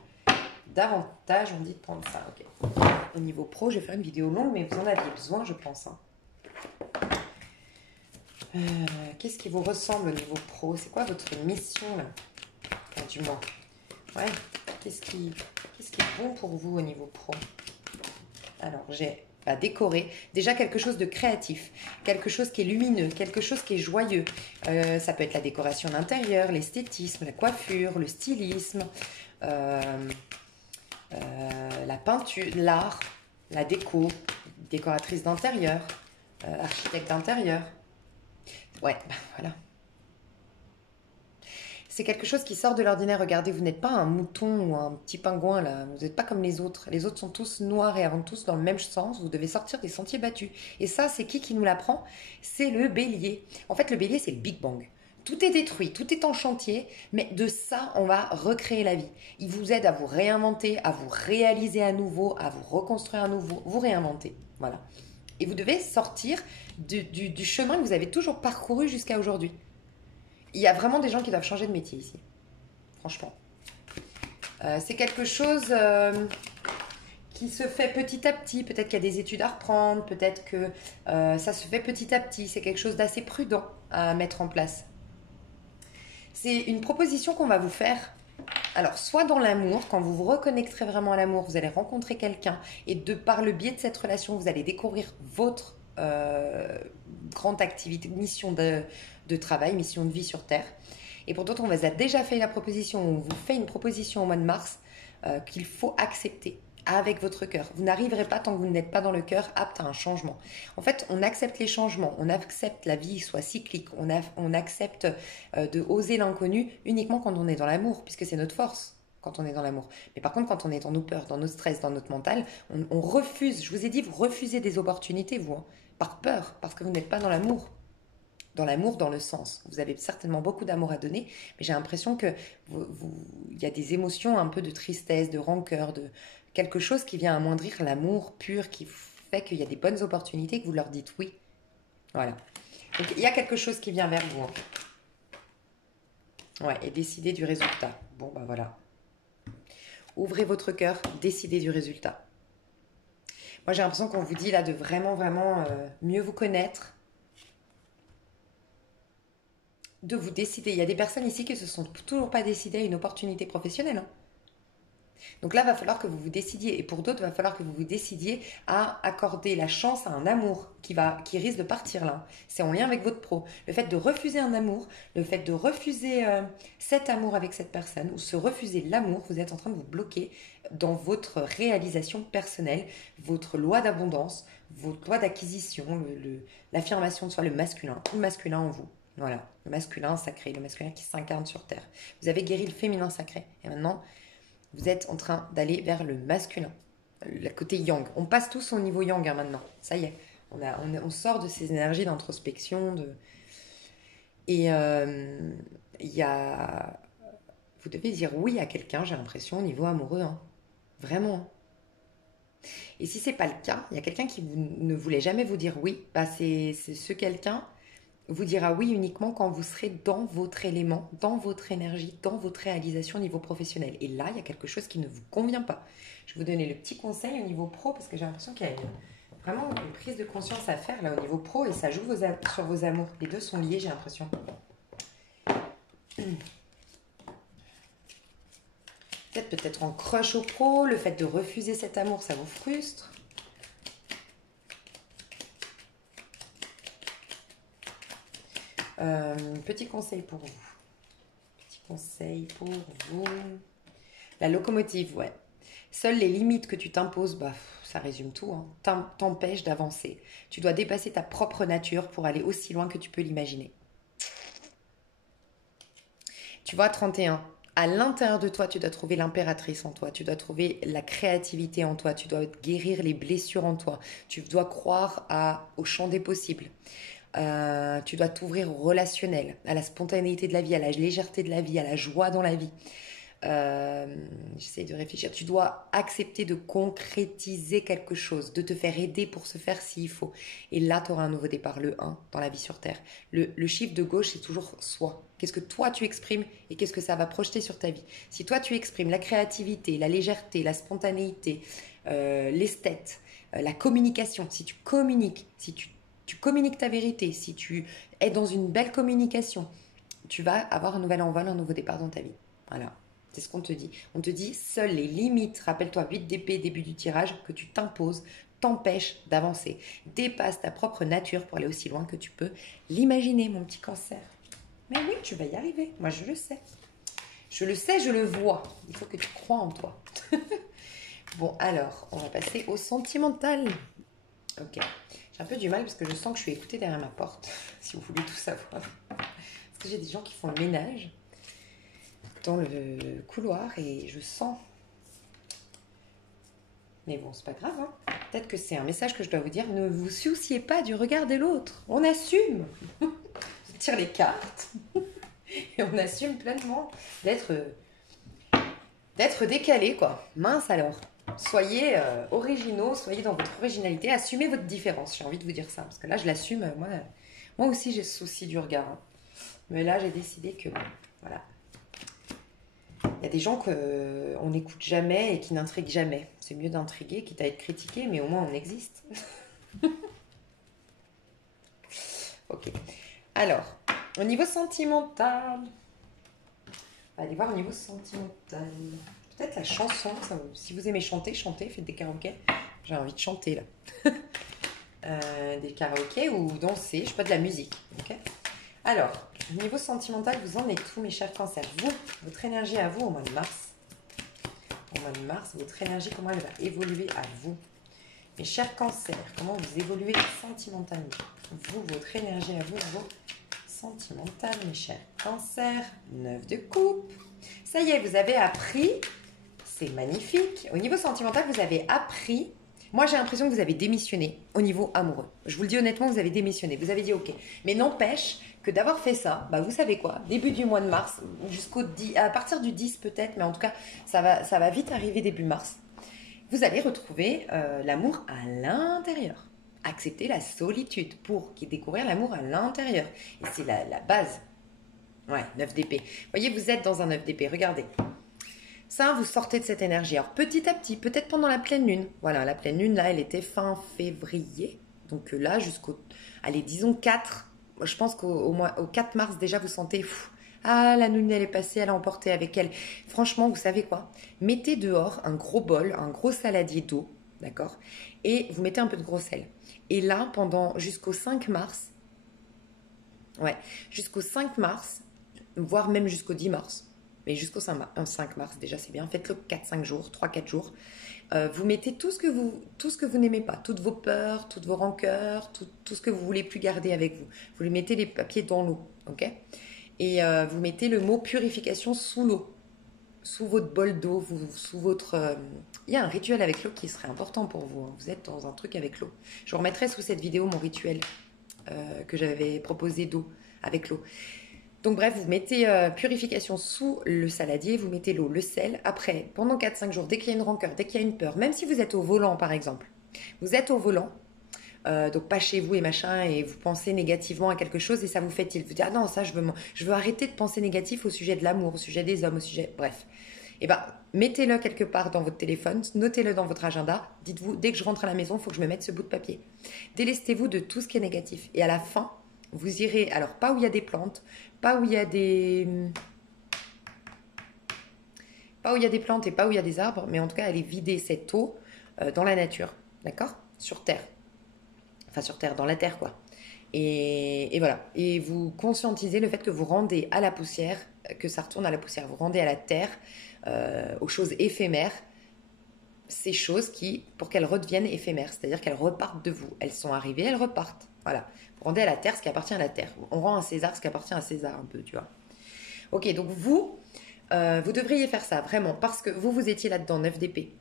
davantage. On dit de prendre ça, ok. Au niveau pro, je vais faire une vidéo longue, mais vous en aviez besoin, je pense. Hein. Qu'est-ce qui vous ressemble au niveau pro? C'est quoi votre mission là? Enfin, du moins. Ouais. Qu'est-ce qui est bon pour vous au niveau pro? Alors, j'ai décorer. Déjà quelque chose de créatif, quelque chose qui est lumineux, quelque chose qui est joyeux. Ça peut être la décoration d'intérieur, l'esthétisme, la coiffure, le stylisme, la peinture, l'art, la déco, décoratrice d'intérieur, architecte d'intérieur. Ouais, voilà. C'est quelque chose qui sort de l'ordinaire. Regardez, vous n'êtes pas un mouton ou un petit pingouin là. Vous n'êtes pas comme les autres. Les autres sont tous noirs et avancent tous dans le même sens. Vous devez sortir des sentiers battus. Et ça, c'est qui nous l'apprend? C'est le bélier. En fait, le bélier, c'est le Big Bang. Tout est détruit, tout est en chantier, mais de ça, on va recréer la vie. Il vous aide à vous réinventer, à vous réaliser à nouveau, à vous reconstruire à nouveau, vous réinventer. Voilà. Et vous devez sortir du chemin que vous avez toujours parcouru jusqu'à aujourd'hui. Il y a vraiment des gens qui doivent changer de métier ici. Franchement. C'est quelque chose qui se fait petit à petit. Peut-être qu'il y a des études à reprendre. Peut-être que ça se fait petit à petit. C'est quelque chose d'assez prudent à mettre en place. C'est une proposition qu'on va vous faire. Alors, soit dans l'amour, quand vous vous reconnecterez vraiment à l'amour, vous allez rencontrer quelqu'un et par le biais de cette relation, vous allez découvrir votre grande activité, mission de travail, mission de vie sur Terre. Et pour d'autres, on vous a déjà fait la proposition, on vous fait une proposition au mois de mars qu'il faut accepter avec votre cœur. Vous n'arriverez pas tant que vous n'êtes pas dans le cœur apte à un changement. En fait, on accepte les changements, on accepte la vie soit cyclique, on accepte de oser l'inconnu uniquement quand on est dans l'amour, puisque c'est notre force quand on est dans l'amour. Mais par contre, quand on est dans nos peurs, dans nos stress, dans notre mental, on refuse. Je vous ai dit, vous refusez des opportunités, vous, hein, par peur, parce que vous n'êtes pas dans l'amour. Dans l'amour, dans le sens. Vous avez certainement beaucoup d'amour à donner, mais j'ai l'impression que il y a des émotions un peu de tristesse, de rancœur, de quelque chose qui vient amoindrir l'amour pur, qui fait qu'il y a des bonnes opportunités, que vous leur dites oui. Voilà. Donc il y a quelque chose qui vient vers vous. Hein. Ouais, et décidez du résultat. Bon, bah voilà. Ouvrez votre cœur, décidez du résultat. Moi, j'ai l'impression qu'on vous dit là de vraiment, vraiment mieux vous connaître, de vous décider. Il y a des personnes ici qui ne se sont toujours pas décidées à une opportunité professionnelle. Hein. Donc là, il va falloir que vous vous décidiez. Et pour d'autres, il va falloir que vous vous décidiez à accorder la chance à un amour qui risque de partir là. C'est en lien avec votre pro. Le fait de refuser un amour, le fait de refuser cet amour avec cette personne, ou se refuser l'amour, vous êtes en train de vous bloquer dans votre réalisation personnelle, votre loi d'abondance, votre loi d'acquisition, l'affirmation de soi, le masculin en vous. Voilà, le masculin sacré, le masculin qui s'incarne sur Terre. Vous avez guéri le féminin sacré. Et maintenant, vous êtes en train d'aller vers le masculin, le côté yang. On passe tous au niveau yang hein, maintenant. Ça y est, on sort de ces énergies d'introspection. Et y a... vous devez dire oui à quelqu'un, j'ai l'impression, au niveau amoureux. Hein. Vraiment. Et si ce n'est pas le cas, il y a quelqu'un qui ne voulait jamais vous dire oui, bah c'est ce quelqu'un vous dira oui uniquement quand vous serez dans votre élément, dans votre énergie, dans votre réalisation au niveau professionnel. Et là, il y a quelque chose qui ne vous convient pas. Je vais vous donner le petit conseil au niveau pro parce que j'ai l'impression qu'il y a vraiment une prise de conscience à faire là au niveau pro et ça joue sur vos amours. Les deux sont liés, j'ai l'impression. Peut-être en crush au pro, le fait de refuser cet amour, ça vous frustre. Petit conseil pour vous. Petit conseil pour vous. La locomotive, ouais. Seules les limites que tu t'imposes, bah, ça résume tout, hein, t'empêchent d'avancer. Tu dois dépasser ta propre nature pour aller aussi loin que tu peux l'imaginer. Tu vois, 31. À l'intérieur de toi, tu dois trouver l'impératrice en toi, tu dois trouver la créativité en toi, tu dois guérir les blessures en toi, tu dois croire au champ des possibles. Tu dois t'ouvrir au relationnel, à la spontanéité de la vie, à la légèreté de la vie, à la joie dans la vie. J'essaie de réfléchir. Tu dois accepter de concrétiser quelque chose, de te faire aider pour se faire s'il faut. Et là, tu auras un nouveau départ, le 1 dans la vie sur Terre. Le chiffre de gauche, c'est toujours soi. Qu'est-ce que toi, tu exprimes et qu'est-ce que ça va projeter sur ta vie. Si toi, tu exprimes la créativité, la légèreté, la spontanéité, l'esthète, la communication, si tu communiques, si tu communiques ta vérité, si tu es dans une belle communication, tu vas avoir un nouvel envol, un nouveau départ dans ta vie. Voilà, c'est ce qu'on te dit. On te dit, seules les limites, rappelle-toi, 8 d'épée, début du tirage, que tu t'imposes, t'empêchent d'avancer. Dépasse ta propre nature pour aller aussi loin que tu peux l'imaginer, mon petit cancer. Mais oui, tu vas y arriver, moi je le sais. Je le sais, je le vois. Il faut que tu crois en toi. Bon, alors, on va passer au sentimental. Ok. J'ai un peu du mal parce que je sens que je suis écoutée derrière ma porte, si vous voulez tout savoir. Parce que j'ai des gens qui font le ménage dans le couloir et je sens. Mais bon, c'est pas grave. Hein. Peut-être que c'est un message que je dois vous dire. Ne vous souciez pas du regard de l'autre. On assume. Je tire les cartes et on assume pleinement d'être décalé, quoi. Mince alors. Soyez originaux, soyez dans votre originalité, assumez votre différence. J'ai envie de vous dire ça, parce que là, je l'assume. Moi aussi, j'ai ce souci du regard. Hein. Mais là, j'ai décidé que, voilà. Il y a des gens qu'on n'écoute jamais et qui n'intriguent jamais. C'est mieux d'intriguer, quitte à être critiqué, mais au moins, on existe. Ok. Alors, au niveau sentimental, on va aller voir au niveau sentimental. Peut-être la chanson, si vous aimez chanter, chantez, faites des karaokés. J'ai envie de chanter là. Des karaokés ou danser, je sais pas, de la musique. Okay, Alors, niveau sentimental, vous en êtes où, mes chers cancers? Vous, votre énergie à vous au mois de mars. Au mois de mars, votre énergie, comment elle va évoluer à vous? Mes chers cancers, comment vous évoluez sentimentalement? Vous, votre énergie à vous, niveau sentimental, mes chers cancers. 9 de coupe. Ça y est, vous avez appris. C'est magnifique. Au niveau sentimental, vous avez appris. Moi, j'ai l'impression que vous avez démissionné au niveau amoureux. Je vous le dis honnêtement, vous avez démissionné. Vous avez dit OK. Mais n'empêche que d'avoir fait ça, bah vous savez quoi, début du mois de mars, jusqu'au 10, à partir du 10 peut-être, mais en tout cas, ça va vite arriver début mars. Vous allez retrouver l'amour à l'intérieur. Accepter la solitude pour découvrir l'amour à l'intérieur. Et c'est la base. Ouais, 9 d'épée. Vous voyez, vous êtes dans un 9 d'épée. Regardez. Ça, vous sortez de cette énergie. Alors, petit à petit, peut-être pendant la pleine lune. Voilà, la pleine lune, là, elle était fin février. Donc là, jusqu'au, allez, disons 4. Je pense au 4 mars, déjà, vous sentez, ah, la lune, elle est passée, elle a emporté avec elle. Franchement, vous savez quoi? Mettez dehors un gros bol, un gros saladier d'eau, d'accord? Et vous mettez un peu de gros sel. Et là, jusqu'au 5 mars, ouais, jusqu'au 5 mars, voire même jusqu'au 10 mars, mais jusqu'au 5 mars, déjà c'est bien, faites-le 4-5 jours, 3-4 jours. Vous mettez tout ce que vous n'aimez pas, toutes vos peurs, toutes vos rancœurs, tout ce que vous voulez plus garder avec vous. Vous les mettez les papiers dans l'eau, ok? Et vous mettez le mot purification sous l'eau, sous votre bol d'eau, sous votre... Il y a un rituel avec l'eau qui serait important pour vous, hein. Vous êtes dans un truc avec l'eau. Je vous remettrai sous cette vidéo mon rituel que j'avais proposé d'eau, avec l'eau. Donc bref, vous mettez purification sous le saladier, vous mettez l'eau, le sel. Après, pendant 4-5 jours, dès qu'il y a une rancœur, dès qu'il y a une peur, même si vous êtes au volant par exemple, vous êtes au volant, donc pas chez vous et machin, et vous pensez négativement à quelque chose et ça vous fait tilt. Vous dites, ah non, ça, je veux arrêter de penser négatif au sujet de l'amour, au sujet des hommes, au sujet... Bref. Et ben, mettez-le quelque part dans votre téléphone, notez-le dans votre agenda, dites-vous, dès que je rentre à la maison, il faut que je me mette ce bout de papier. Délestez-vous de tout ce qui est négatif. Et à la fin, vous irez, alors pas où il y a des plantes, pas où il y a des... Pas où il y a des plantes et pas où il y a des arbres, mais en tout cas, allez vider cette eau dans la nature, d'accord? Sur Terre. Enfin, sur Terre, dans la Terre, quoi. Et voilà. Et vous conscientisez le fait que vous rendez à la poussière, que ça retourne à la poussière. Vous rendez à la Terre, aux choses éphémères, ces choses qui, pour qu'elles redeviennent éphémères, c'est-à-dire qu'elles repartent de vous. Elles sont arrivées, elles repartent. Voilà. Vous rendez à la Terre ce qui appartient à la Terre. On rend à César ce qui appartient à César, un peu, tu vois. Ok, donc vous devriez faire ça, vraiment, parce que vous étiez là-dedans, 9 d'épée.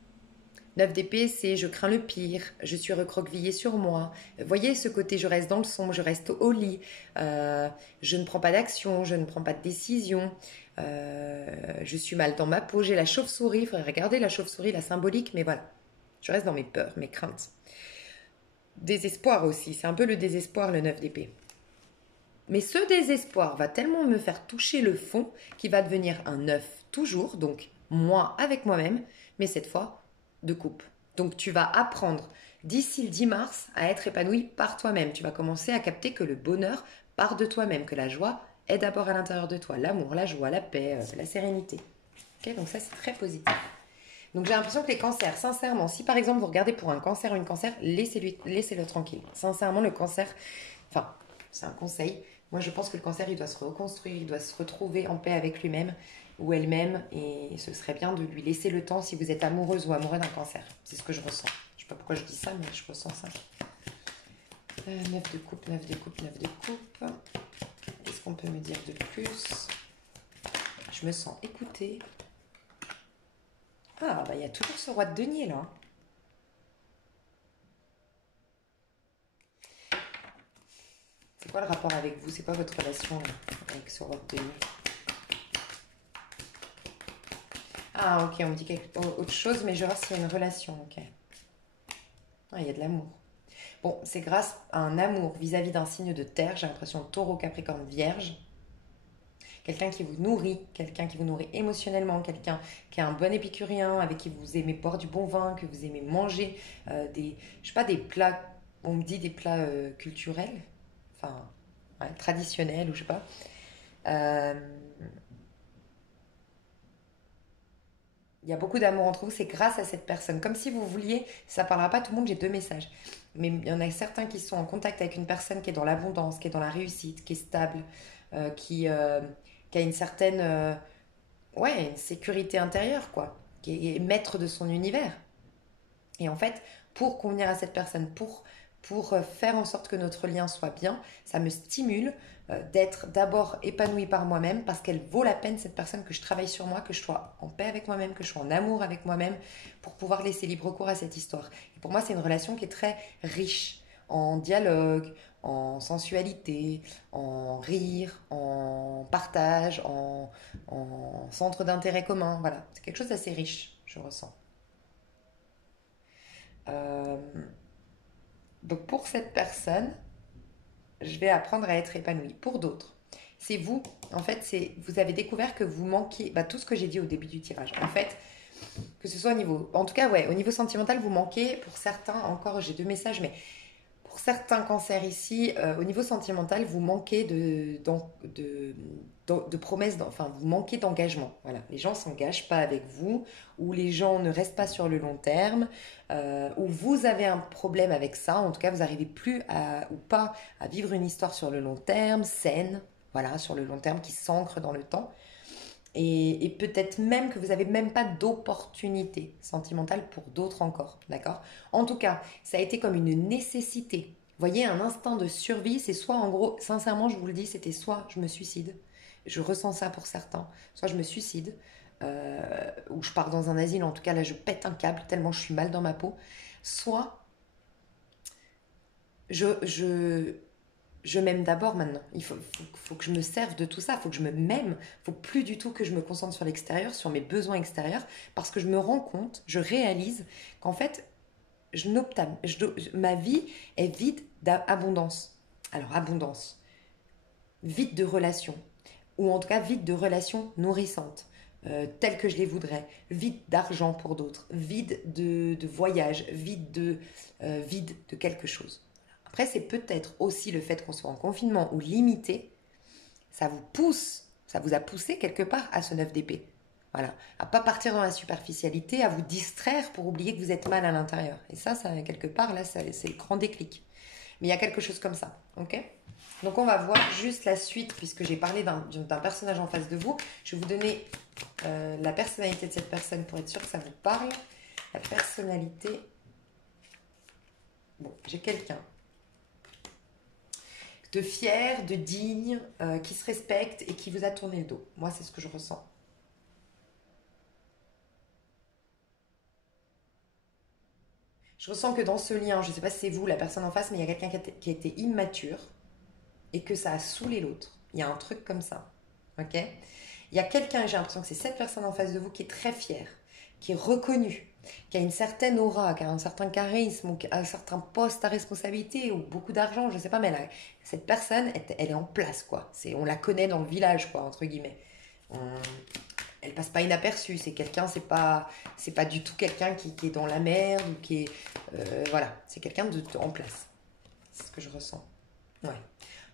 9 d'épée, c'est je crains le pire, je suis recroquevillée sur moi. Voyez ce côté, je reste dans le sombre, je reste au lit, je ne prends pas d'action, je ne prends pas de décision, je suis mal dans ma peau, j'ai la chauve-souris, il faudrait regarder la chauve-souris, la symbolique, mais voilà, je reste dans mes peurs, mes craintes. Désespoir aussi, c'est un peu le désespoir, le 9 d'épée. Mais ce désespoir va tellement me faire toucher le fond qu'il va devenir un 9 toujours, donc moi avec moi-même, mais cette fois de coupe. Donc tu vas apprendre d'ici le 10 mars à être épanoui par toi-même. Tu vas commencer à capter que le bonheur part de toi-même, que la joie est d'abord à l'intérieur de toi. L'amour, la joie, la paix, la sérénité. Okay, donc ça c'est très positif. Donc j'ai l'impression que les cancers, sincèrement, si par exemple vous regardez pour un cancer ou une cancer, laissez-le tranquille. Sincèrement, le cancer, enfin, c'est un conseil. Moi, je pense que le cancer, il doit se reconstruire, il doit se retrouver en paix avec lui-même ou elle-même. Et ce serait bien de lui laisser le temps si vous êtes amoureuse ou amoureux d'un cancer. C'est ce que je ressens. Je ne sais pas pourquoi je dis ça, mais je ressens ça. 9 de coupe, 9 de coupe, 9 de coupe. Qu'est-ce qu'on peut me dire de plus? Je me sens écoutée. Ah, bah il y a toujours ce roi de denier, là. C'est quoi le rapport avec vous? C'est quoi votre relation avec ce roi de denier? Ah, ok, on me dit autre chose, mais je vais voir s'il y a une relation, ok. Ah, il y a de l'amour. Bon, c'est grâce à un amour vis-à-vis d'un signe de terre, j'ai l'impression taureau, capricorne, vierge. Quelqu'un qui vous nourrit émotionnellement, quelqu'un qui est un bon épicurien, avec qui vous aimez boire du bon vin, que vous aimez manger je sais pas, des plats, on me dit des plats culturels, enfin, ouais, traditionnels ou je sais pas. Euh, Il y a beaucoup d'amour entre vous, c'est grâce à cette personne. Comme si vous vouliez, ça parlera pas à tout le monde, j'ai deux messages. mais il y en a certains qui sont en contact avec une personne qui est dans l'abondance, qui est dans la réussite, qui est stable, qui a une certaine ouais, une sécurité intérieure, quoi, qui est maître de son univers. Et en fait, pour convenir à cette personne, pour faire en sorte que notre lien soit bien, ça me stimule d'être d'abord épanouie par moi-même parce qu'elle vaut la peine, cette personne, que je travaille sur moi, que je sois en paix avec moi-même, que je sois en amour avec moi-même pour pouvoir laisser libre cours à cette histoire. Et pour moi, c'est une relation qui est très riche en dialogue, en sensualité, en rire, en partage, en centre d'intérêt commun. Voilà, c'est quelque chose d'assez riche, je ressens. Euh, donc pour cette personne, je vais apprendre à être épanouie. Pour d'autres, c'est vous. En fait, c'est vous avez découvert que vous manquiez bah, tout ce que j'ai dit au début du tirage. En fait, que ce soit au niveau, en tout cas, ouais, au niveau sentimental, vous manquez. Pour certains, encore, j'ai deux messages, mais pour certains cancers ici, au niveau sentimental, vous manquez de promesses, enfin, vous manquez d'engagement. Voilà. Les gens ne s'engagent pas avec vous, ou les gens ne restent pas sur le long terme, ou vous avez un problème avec ça. En tout cas, vous n'arrivez plus ou pas à vivre une histoire sur le long terme, saine, voilà, sur le long terme, qui s'ancre dans le temps. Et peut-être même que vous n'avez même pas d'opportunité sentimentale pour d'autres encore, d'accord? En tout cas, ça a été comme une nécessité. Vous voyez, un instinct de survie, c'est soit en gros, sincèrement, je vous le dis, c'était soit je me suicide, je ressens ça pour certains, soit je me suicide, ou je pars dans un asile, en tout cas là je pète un câble tellement je suis mal dans ma peau, soit je, je, je m'aime d'abord maintenant. Il faut que je me serve de tout ça. Il faut que je me m'aime. Il ne faut plus du tout que je me concentre sur l'extérieur, sur mes besoins extérieurs, parce que je me rends compte, je réalise qu'en fait, ma vie est vide d'abondance. Alors, abondance, vide de relations, ou en tout cas vide de relations nourrissantes. Telles que je les voudrais, vide d'argent pour d'autres, vide de voyage, vide de quelque chose. Après, c'est peut-être aussi le fait qu'on soit en confinement ou limité, ça vous pousse, ça vous a poussé quelque part à ce 9 d'épée. Voilà, à pas partir dans la superficialité, à vous distraire pour oublier que vous êtes mal à l'intérieur. Et ça quelque part, là, c'est le grand déclic. Mais il y a quelque chose comme ça, ok? Donc on va voir juste la suite, puisque j'ai parlé d'un personnage en face de vous. Je vais vous donner la personnalité de cette personne pour être sûr que ça vous parle. La personnalité... Bon, j'ai quelqu'un de fier, de digne, qui se respecte et qui vous a tourné le dos. Moi, c'est ce que je ressens. Je ressens que dans ce lien, je ne sais pas si c'est vous, la personne en face, mais il y a quelqu'un qui a été immature et que ça a saoulé l'autre. Il y a un truc comme ça. Ok? Il y a quelqu'un, j'ai l'impression que c'est cette personne en face de vous qui est très fière, qui est reconnue, qui a une certaine aura, qui a un certain charisme, ou qui a un certain poste à responsabilité, ou beaucoup d'argent, je ne sais pas, mais cette personne, elle est en place, quoi. On la connaît dans le village, quoi, entre guillemets. On- Elle passe pas inaperçue, c'est pas du tout quelqu'un qui est dans la merde, ou qui est... voilà, c'est quelqu'un en place. C'est ce que je ressens. Ouais.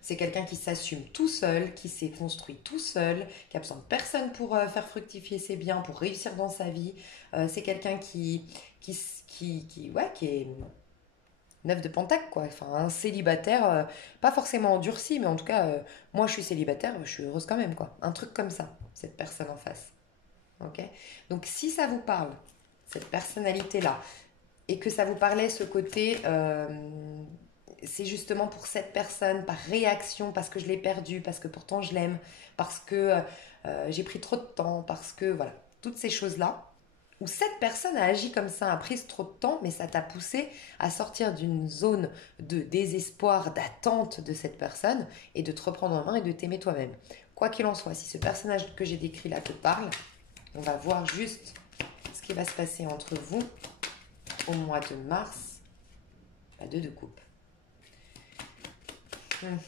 C'est quelqu'un qui s'assume tout seul, qui s'est construit tout seul, qui a besoin de personne pour faire fructifier ses biens, pour réussir dans sa vie. C'est quelqu'un ouais, qui est neuf de Pentacle, quoi. Enfin, un célibataire, pas forcément endurci, mais en tout cas, moi je suis célibataire, je suis heureuse quand même, quoi. Un truc comme ça, cette personne en face. Ok? Donc si ça vous parle, cette personnalité-là, et que ça vous parlait ce côté, c'est justement pour cette personne, par réaction, parce que je l'ai perdu, parce que pourtant je l'aime, parce que j'ai pris trop de temps, parce que voilà, toutes ces choses-là, où cette personne a agi comme ça, a pris trop de temps, mais ça t'a poussé à sortir d'une zone de désespoir, d'attente de cette personne, et de te reprendre en main et de t'aimer toi-même. Quoi qu'il en soit, si ce personnage que j'ai décrit là te parle, on va voir juste ce qui va se passer entre vous au mois de mars. La 2 de coupe.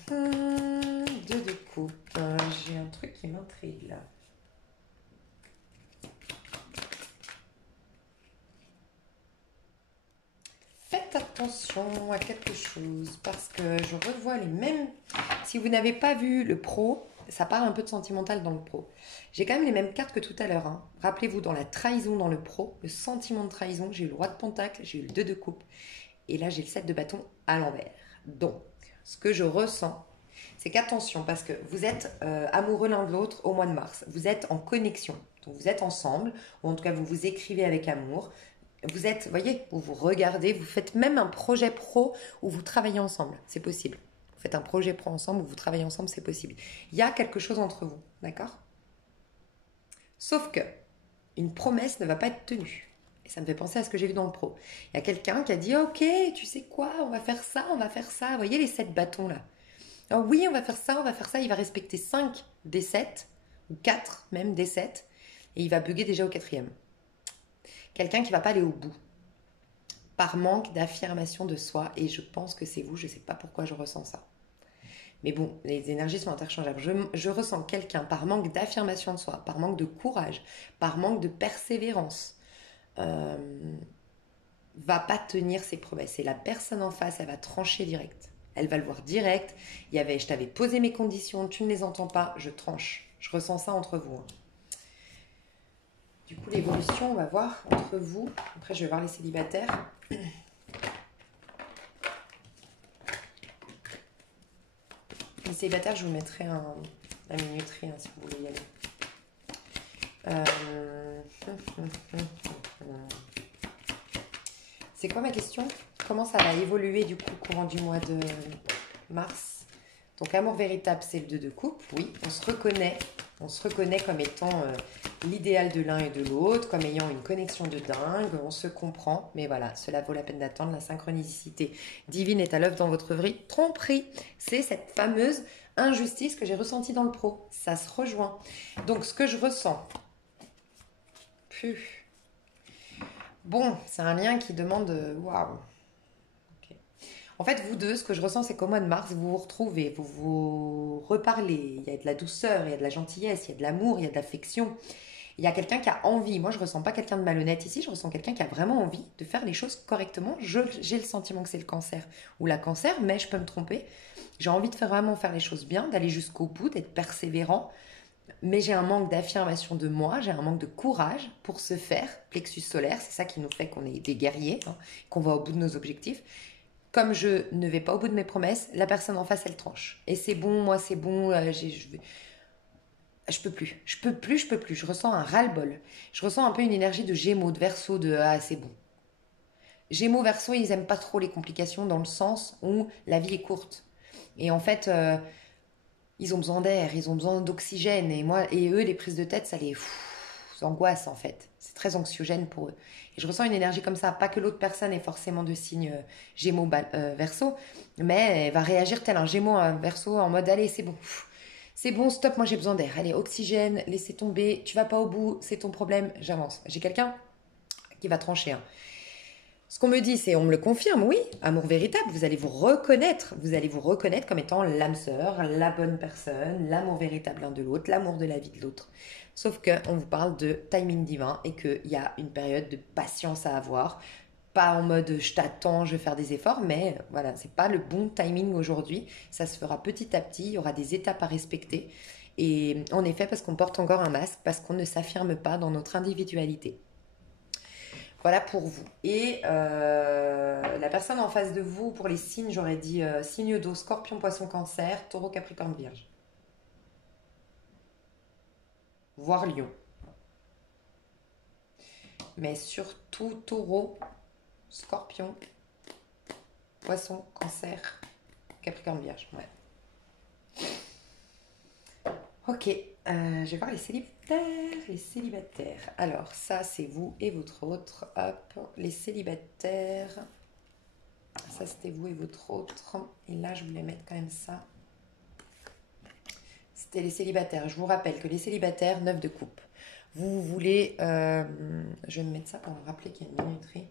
Deux de coupe. J'ai un truc qui m'intrigue là. Faites attention à quelque chose parce que je revois les mêmes. Si vous n'avez pas vu le pro, ça parle un peu de sentimental dans le pro. J'ai quand même les mêmes cartes que tout à l'heure, hein. Rappelez-vous, dans la trahison dans le pro, le sentiment de trahison, j'ai eu le roi de pentacle, j'ai eu le 2 de coupe. Et là, j'ai le 7 de bâton à l'envers. Donc, ce que je ressens, c'est qu'attention, parce que vous êtes amoureux l'un de l'autre au mois de mars. Vous êtes en connexion. Donc, vous êtes ensemble, ou en tout cas, vous vous écrivez avec amour. Vous êtes, vous voyez, vous vous regardez, vous faites même un projet pro où vous travaillez ensemble. C'est possible. Vous faites un projet pro ensemble où vous travaillez ensemble, c'est possible. Il y a quelque chose entre vous, d'accord? Sauf que une promesse ne va pas être tenue. Et ça me fait penser à ce que j'ai vu dans le pro. Il y a quelqu'un qui a dit, ok, tu sais quoi, on va faire ça, on va faire ça. Vous voyez les 7 bâtons là? Alors oui, on va faire ça, on va faire ça. Il va respecter 5 des 7, ou 4 même des 7, et il va bugger déjà au quatrième. Quelqu'un qui ne va pas aller au bout, par manque d'affirmation de soi, et je pense que c'est vous, je ne sais pas pourquoi je ressens ça. Mais bon, les énergies sont interchangeables. Je ressens quelqu'un par manque d'affirmation de soi, par manque de courage, par manque de persévérance, va pas tenir ses promesses. Et la personne en face, elle va trancher direct. Elle va le voir direct. Je t'avais posé mes conditions, tu ne les entends pas, je tranche. Je ressens ça entre vous. Hein. Du coup, l'évolution, on va voir entre vous. Après, je vais voir les célibataires. Les célibataires, je vous mettrai un minuterie hein, si vous voulez y aller. C'est quoi ma question? Comment ça va évoluer du coup au courant du mois de mars? Donc amour véritable, c'est le 2 de coupe. Oui, on se reconnaît comme étant l'idéal de l'un et de l'autre, comme ayant une connexion de dingue, on se comprend. Mais voilà, cela vaut la peine d'attendre. La synchronicité divine est à l'œuvre dans votre vie. Tromperie, c'est cette fameuse injustice que j'ai ressentie dans le pro. Ça se rejoint. Donc ce que je ressens, bon, c'est un lien qui demande waouh. Okay. En fait, vous deux, ce que je ressens, c'est qu'au mois de mars, vous vous retrouvez, vous vous reparlez. Il y a de la douceur, il y a de la gentillesse, il y a de l'amour, il y a de l'affection. Il y a quelqu'un qui a envie. Moi, je ne ressens pas quelqu'un de malhonnête ici, je ressens quelqu'un qui a vraiment envie de faire les choses correctement. J'ai le sentiment que c'est le cancer ou la cancer, mais je peux me tromper. J'ai envie de vraiment faire les choses bien, d'aller jusqu'au bout, d'être persévérant. Mais j'ai un manque d'affirmation de moi, j'ai un manque de courage pour se faire, plexus solaire, c'est ça qui nous fait qu'on est des guerriers, hein, qu'on va au bout de nos objectifs. Comme je ne vais pas au bout de mes promesses, la personne en face, elle tranche. Et c'est bon, moi c'est bon, je peux plus, je ressens un ras-le-bol. Je ressens un peu une énergie de Gémeaux, de Verseau, de ah c'est bon. Gémeaux, Verseau, ils aiment pas trop les complications dans le sens où la vie est courte. Et en fait... ils ont besoin d'air, ils ont besoin d'oxygène. Et eux, les prises de tête, ça les angoisse en fait. C'est très anxiogène pour eux. Et je ressens une énergie comme ça. Pas que l'autre personne ait forcément de signe Gémeaux Verseau, mais elle va réagir tel un Gémeaux Verseau en mode allez, c'est bon. C'est bon, stop, moi j'ai besoin d'air. Allez, oxygène, laissez tomber. Tu vas pas au bout, c'est ton problème, j'avance. J'ai quelqu'un qui va trancher. Hein. Ce qu'on me dit, c'est, on me le confirme, oui, amour véritable, vous allez vous reconnaître comme étant l'âme sœur, la bonne personne, l'amour véritable l'un de l'autre, l'amour de la vie de l'autre. Sauf qu'on vous parle de timing divin et qu'il y a une période de patience à avoir, pas en mode je t'attends, je vais faire des efforts, mais voilà, c'est pas le bon timing aujourd'hui, ça se fera petit à petit, il y aura des étapes à respecter. Et en effet, parce qu'on porte encore un masque, parce qu'on ne s'affirme pas dans notre individualité. Voilà pour vous. Et la personne en face de vous, pour les signes, j'aurais dit signe d'eau, scorpion, poisson, cancer, taureau, capricorne, vierge. Voire lion. Mais surtout taureau, scorpion, poisson, cancer, capricorne, vierge. Ouais. Ok, je vais voir les célibataires. Alors, ça, c'est vous et votre autre. Hop, les célibataires. Ça, c'était vous et votre autre. Et là, je voulais mettre quand même ça. C'était les célibataires. Je vous rappelle que les célibataires, 9 de coupe. Vous voulez... je vais me mettre ça pour me rappeler qu'il y a une minuterie.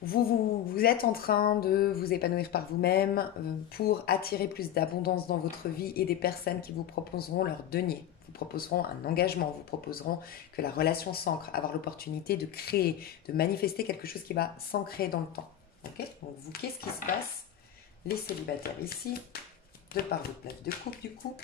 Vous êtes en train de vous épanouir par vous-même pour attirer plus d'abondance dans votre vie et des personnes qui vous proposeront leur denier, vous proposeront un engagement, vous proposeront que la relation s'ancre, avoir l'opportunité de créer, de manifester quelque chose qui va s'ancrer dans le temps. Okay, donc vous, qu'est-ce qui se passe? Les célibataires ici, de par votre place de couple du coup.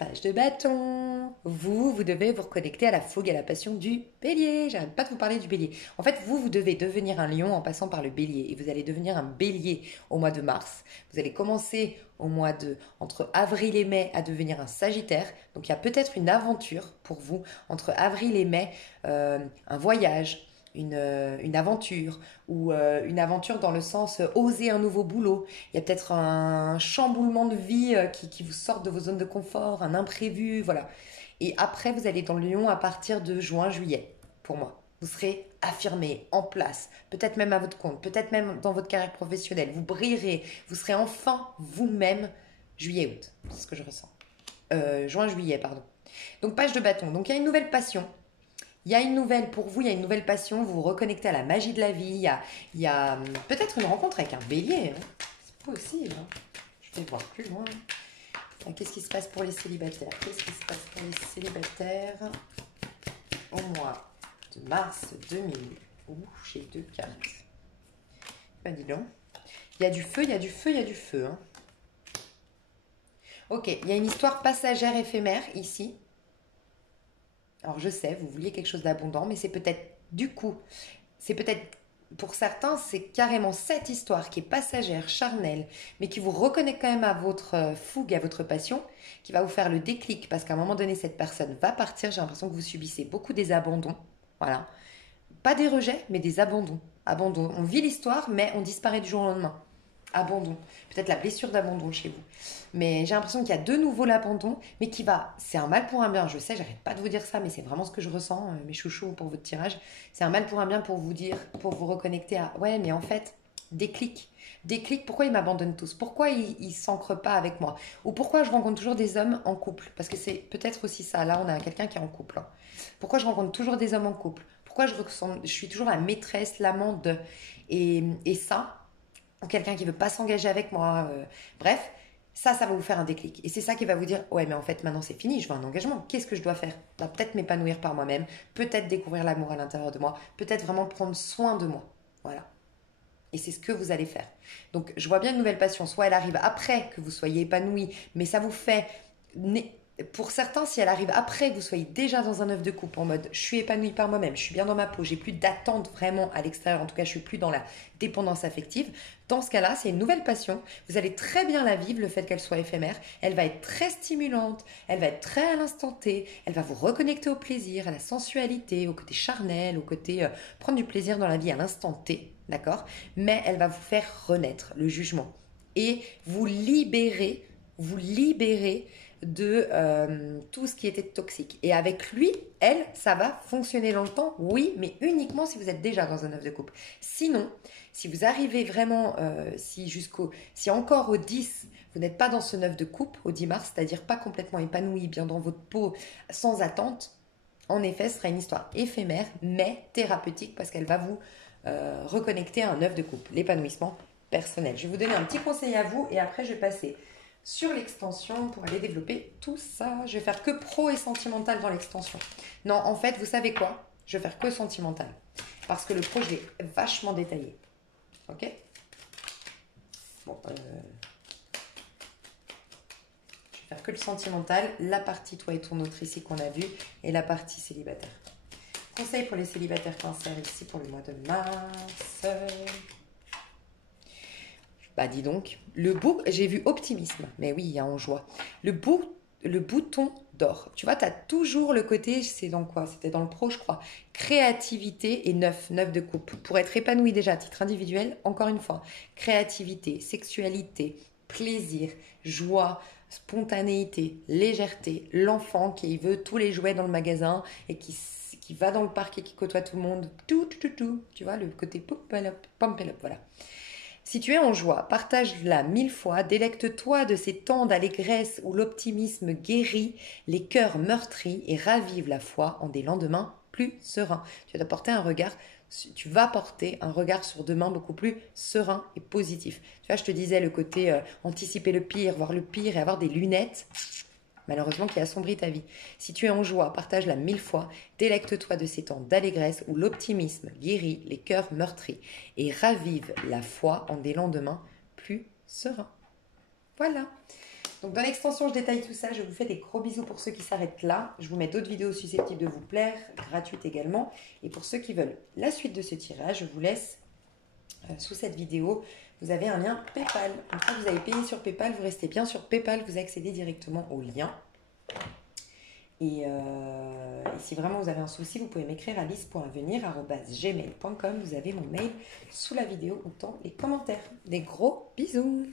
Page de bâton. Vous devez vous reconnecter à la fougue et à la passion du bélier. J'arrête pas de vous parler du bélier. En fait, vous devez devenir un lion en passant par le bélier. Et vous allez devenir un bélier au mois de mars. Vous allez commencer entre avril et mai à devenir un sagittaire. Donc il y a peut-être une aventure pour vous entre avril et mai, un voyage, une aventure ou une aventure dans le sens oser un nouveau boulot. Il y a peut-être un chamboulement de vie qui vous sort de vos zones de confort, un imprévu, voilà. Et après, vous allez dans le lion à partir de juin-juillet, pour moi. Vous serez affirmé, en place, peut-être même à votre compte, peut-être même dans votre carrière professionnelle. Vous brillerez, vous serez enfin vous-même juillet-août. C'est ce que je ressens. Juin-juillet, pardon. Donc, page de bâton. Donc, il y a une nouvelle passion. Il y a une nouvelle pour vous, il y a une nouvelle passion, vous vous reconnectez à la magie de la vie, il y a peut-être une rencontre avec un bélier, hein. C'est possible, hein. Je vais voir plus loin. Qu'est-ce qui se passe pour les célibataires? Qu'est-ce qui se passe pour les célibataires au mois de mars 2000? Ouh, j'ai deux cartes. Ben dis donc. Il y a du feu, il y a du feu, il y a du feu, hein. Ok, il y a une histoire passagère éphémère ici. Alors je sais, vous vouliez quelque chose d'abondant, mais c'est peut-être pour certains, c'est carrément cette histoire qui est passagère, charnelle, mais qui vous reconnecte quand même à votre fougue, à votre passion, qui va vous faire le déclic, parce qu'à un moment donné, cette personne va partir. J'ai l'impression que vous subissez beaucoup des abandons, voilà. Pas des rejets, mais des abandons. Abandons. On vit l'histoire, mais on disparaît du jour au lendemain. Abandon. Peut-être la blessure d'abandon chez vous. Mais j'ai l'impression qu'il y a de nouveau l'abandon, mais qui va. C'est un mal pour un bien. Je sais, j'arrête pas de vous dire ça, mais c'est vraiment ce que je ressens, mes chouchous, pour votre tirage. C'est un mal pour un bien pour vous dire, pour vous reconnecter à. Ouais, mais en fait, déclic. Déclic, pourquoi ils m'abandonnent tous? Pourquoi ils s'ancrent pas avec moi? Ou pourquoi je rencontre toujours des hommes en couple? Parce que c'est peut-être aussi ça. Là, on a quelqu'un qui est en couple, hein. Pourquoi je rencontre toujours des hommes en couple? Pourquoi je suis toujours la maîtresse, l'amante de. Et ça, ou quelqu'un qui veut pas s'engager avec moi, bref, ça va vous faire un déclic. Et c'est ça qui va vous dire, ouais, mais en fait, maintenant c'est fini, je veux un engagement. Qu'est-ce que je dois faire? Bah, peut-être m'épanouir par moi-même, peut-être découvrir l'amour à l'intérieur de moi, peut-être vraiment prendre soin de moi. Voilà. Et c'est ce que vous allez faire. Donc, je vois bien une nouvelle passion. Soit elle arrive après que vous soyez épanoui, mais ça vous fait. Pour certains, si elle arrive après que vous soyez déjà dans un œuf de coupe en mode je suis épanouie par moi-même, je suis bien dans ma peau, j'ai plus d'attente vraiment à l'extérieur, en tout cas je suis plus dans la dépendance affective, dans ce cas-là, c'est une nouvelle passion. Vous allez très bien la vivre, le fait qu'elle soit éphémère. Elle va être très stimulante, elle va être très à l'instant T, elle va vous reconnecter au plaisir, à la sensualité, au côté charnel, au côté prendre du plaisir dans la vie à l'instant T, d'accord? Mais elle va vous faire renaître le jugement et vous libérer de tout ce qui était toxique. Et avec lui, elle, ça va fonctionner dans le temps, oui, mais uniquement si vous êtes déjà dans un œuf de couple. Sinon, si vous arrivez vraiment, si encore au 10, vous n'êtes pas dans ce œuf de couple, au 10 mars, c'est-à-dire pas complètement épanoui, bien dans votre peau, sans attente, en effet, ce sera une histoire éphémère, mais thérapeutique, parce qu'elle va vous reconnecter à un œuf de couple, l'épanouissement personnel. Je vais vous donner un petit conseil à vous, et après je vais passer sur l'extension pour aller développer tout ça. Je vais faire que pro et sentimental dans l'extension. Non, en fait, vous savez quoi? Je vais faire que sentimental. Parce que le pro, je l'ai vachement détaillé. Ok? Bon, je vais faire que le sentimental, la partie toi et ton autre ici qu'on a vu, et la partie célibataire. Conseil pour les célibataires cancer ici pour le mois de mars. Bah dis donc, j'ai vu optimisme, mais oui, il y a en joie. Le bouton d'or. Tu vois, tu as toujours le côté, c'est dans quoi? C'était dans le pro, je crois. Créativité et neuf de coupe. Pour être épanoui déjà à titre individuel, encore une fois, créativité, sexualité, plaisir, joie, spontanéité, légèreté, l'enfant qui veut tous les jouets dans le magasin et qui va dans le parc et qui côtoie tout le monde. Tout. Tu vois, le côté pump up, voilà. Si tu es en joie, partage-la 1000 fois, délecte-toi de ces temps d'allégresse où l'optimisme guérit les cœurs meurtris et ravive la foi en des lendemains plus sereins. Tu vas porter un regard sur demain beaucoup plus serein et positif. Tu vois, je te disais le côté anticiper le pire, voir le pire et avoir des lunettes, malheureusement qui assombrit ta vie. Si tu es en joie, partage-la 1000 fois, délecte-toi de ces temps d'allégresse où l'optimisme guérit les cœurs meurtris et ravive la foi en des lendemains plus sereins. Voilà. Donc dans l'extension, je détaille tout ça. Je vous fais des gros bisous pour ceux qui s'arrêtent là. Je vous mets d'autres vidéos susceptibles de vous plaire, gratuites également. Et pour ceux qui veulent la suite de ce tirage, je vous laisse sous cette vidéo. Vous avez un lien PayPal. Une fois que vous avez payé sur PayPal, vous restez bien sur PayPal, vous accédez directement au lien. Et si vraiment vous avez un souci, vous pouvez m'écrire à lise.avenir@gmail.com. Vous avez mon mail sous la vidéo ou dans les commentaires. Des gros bisous!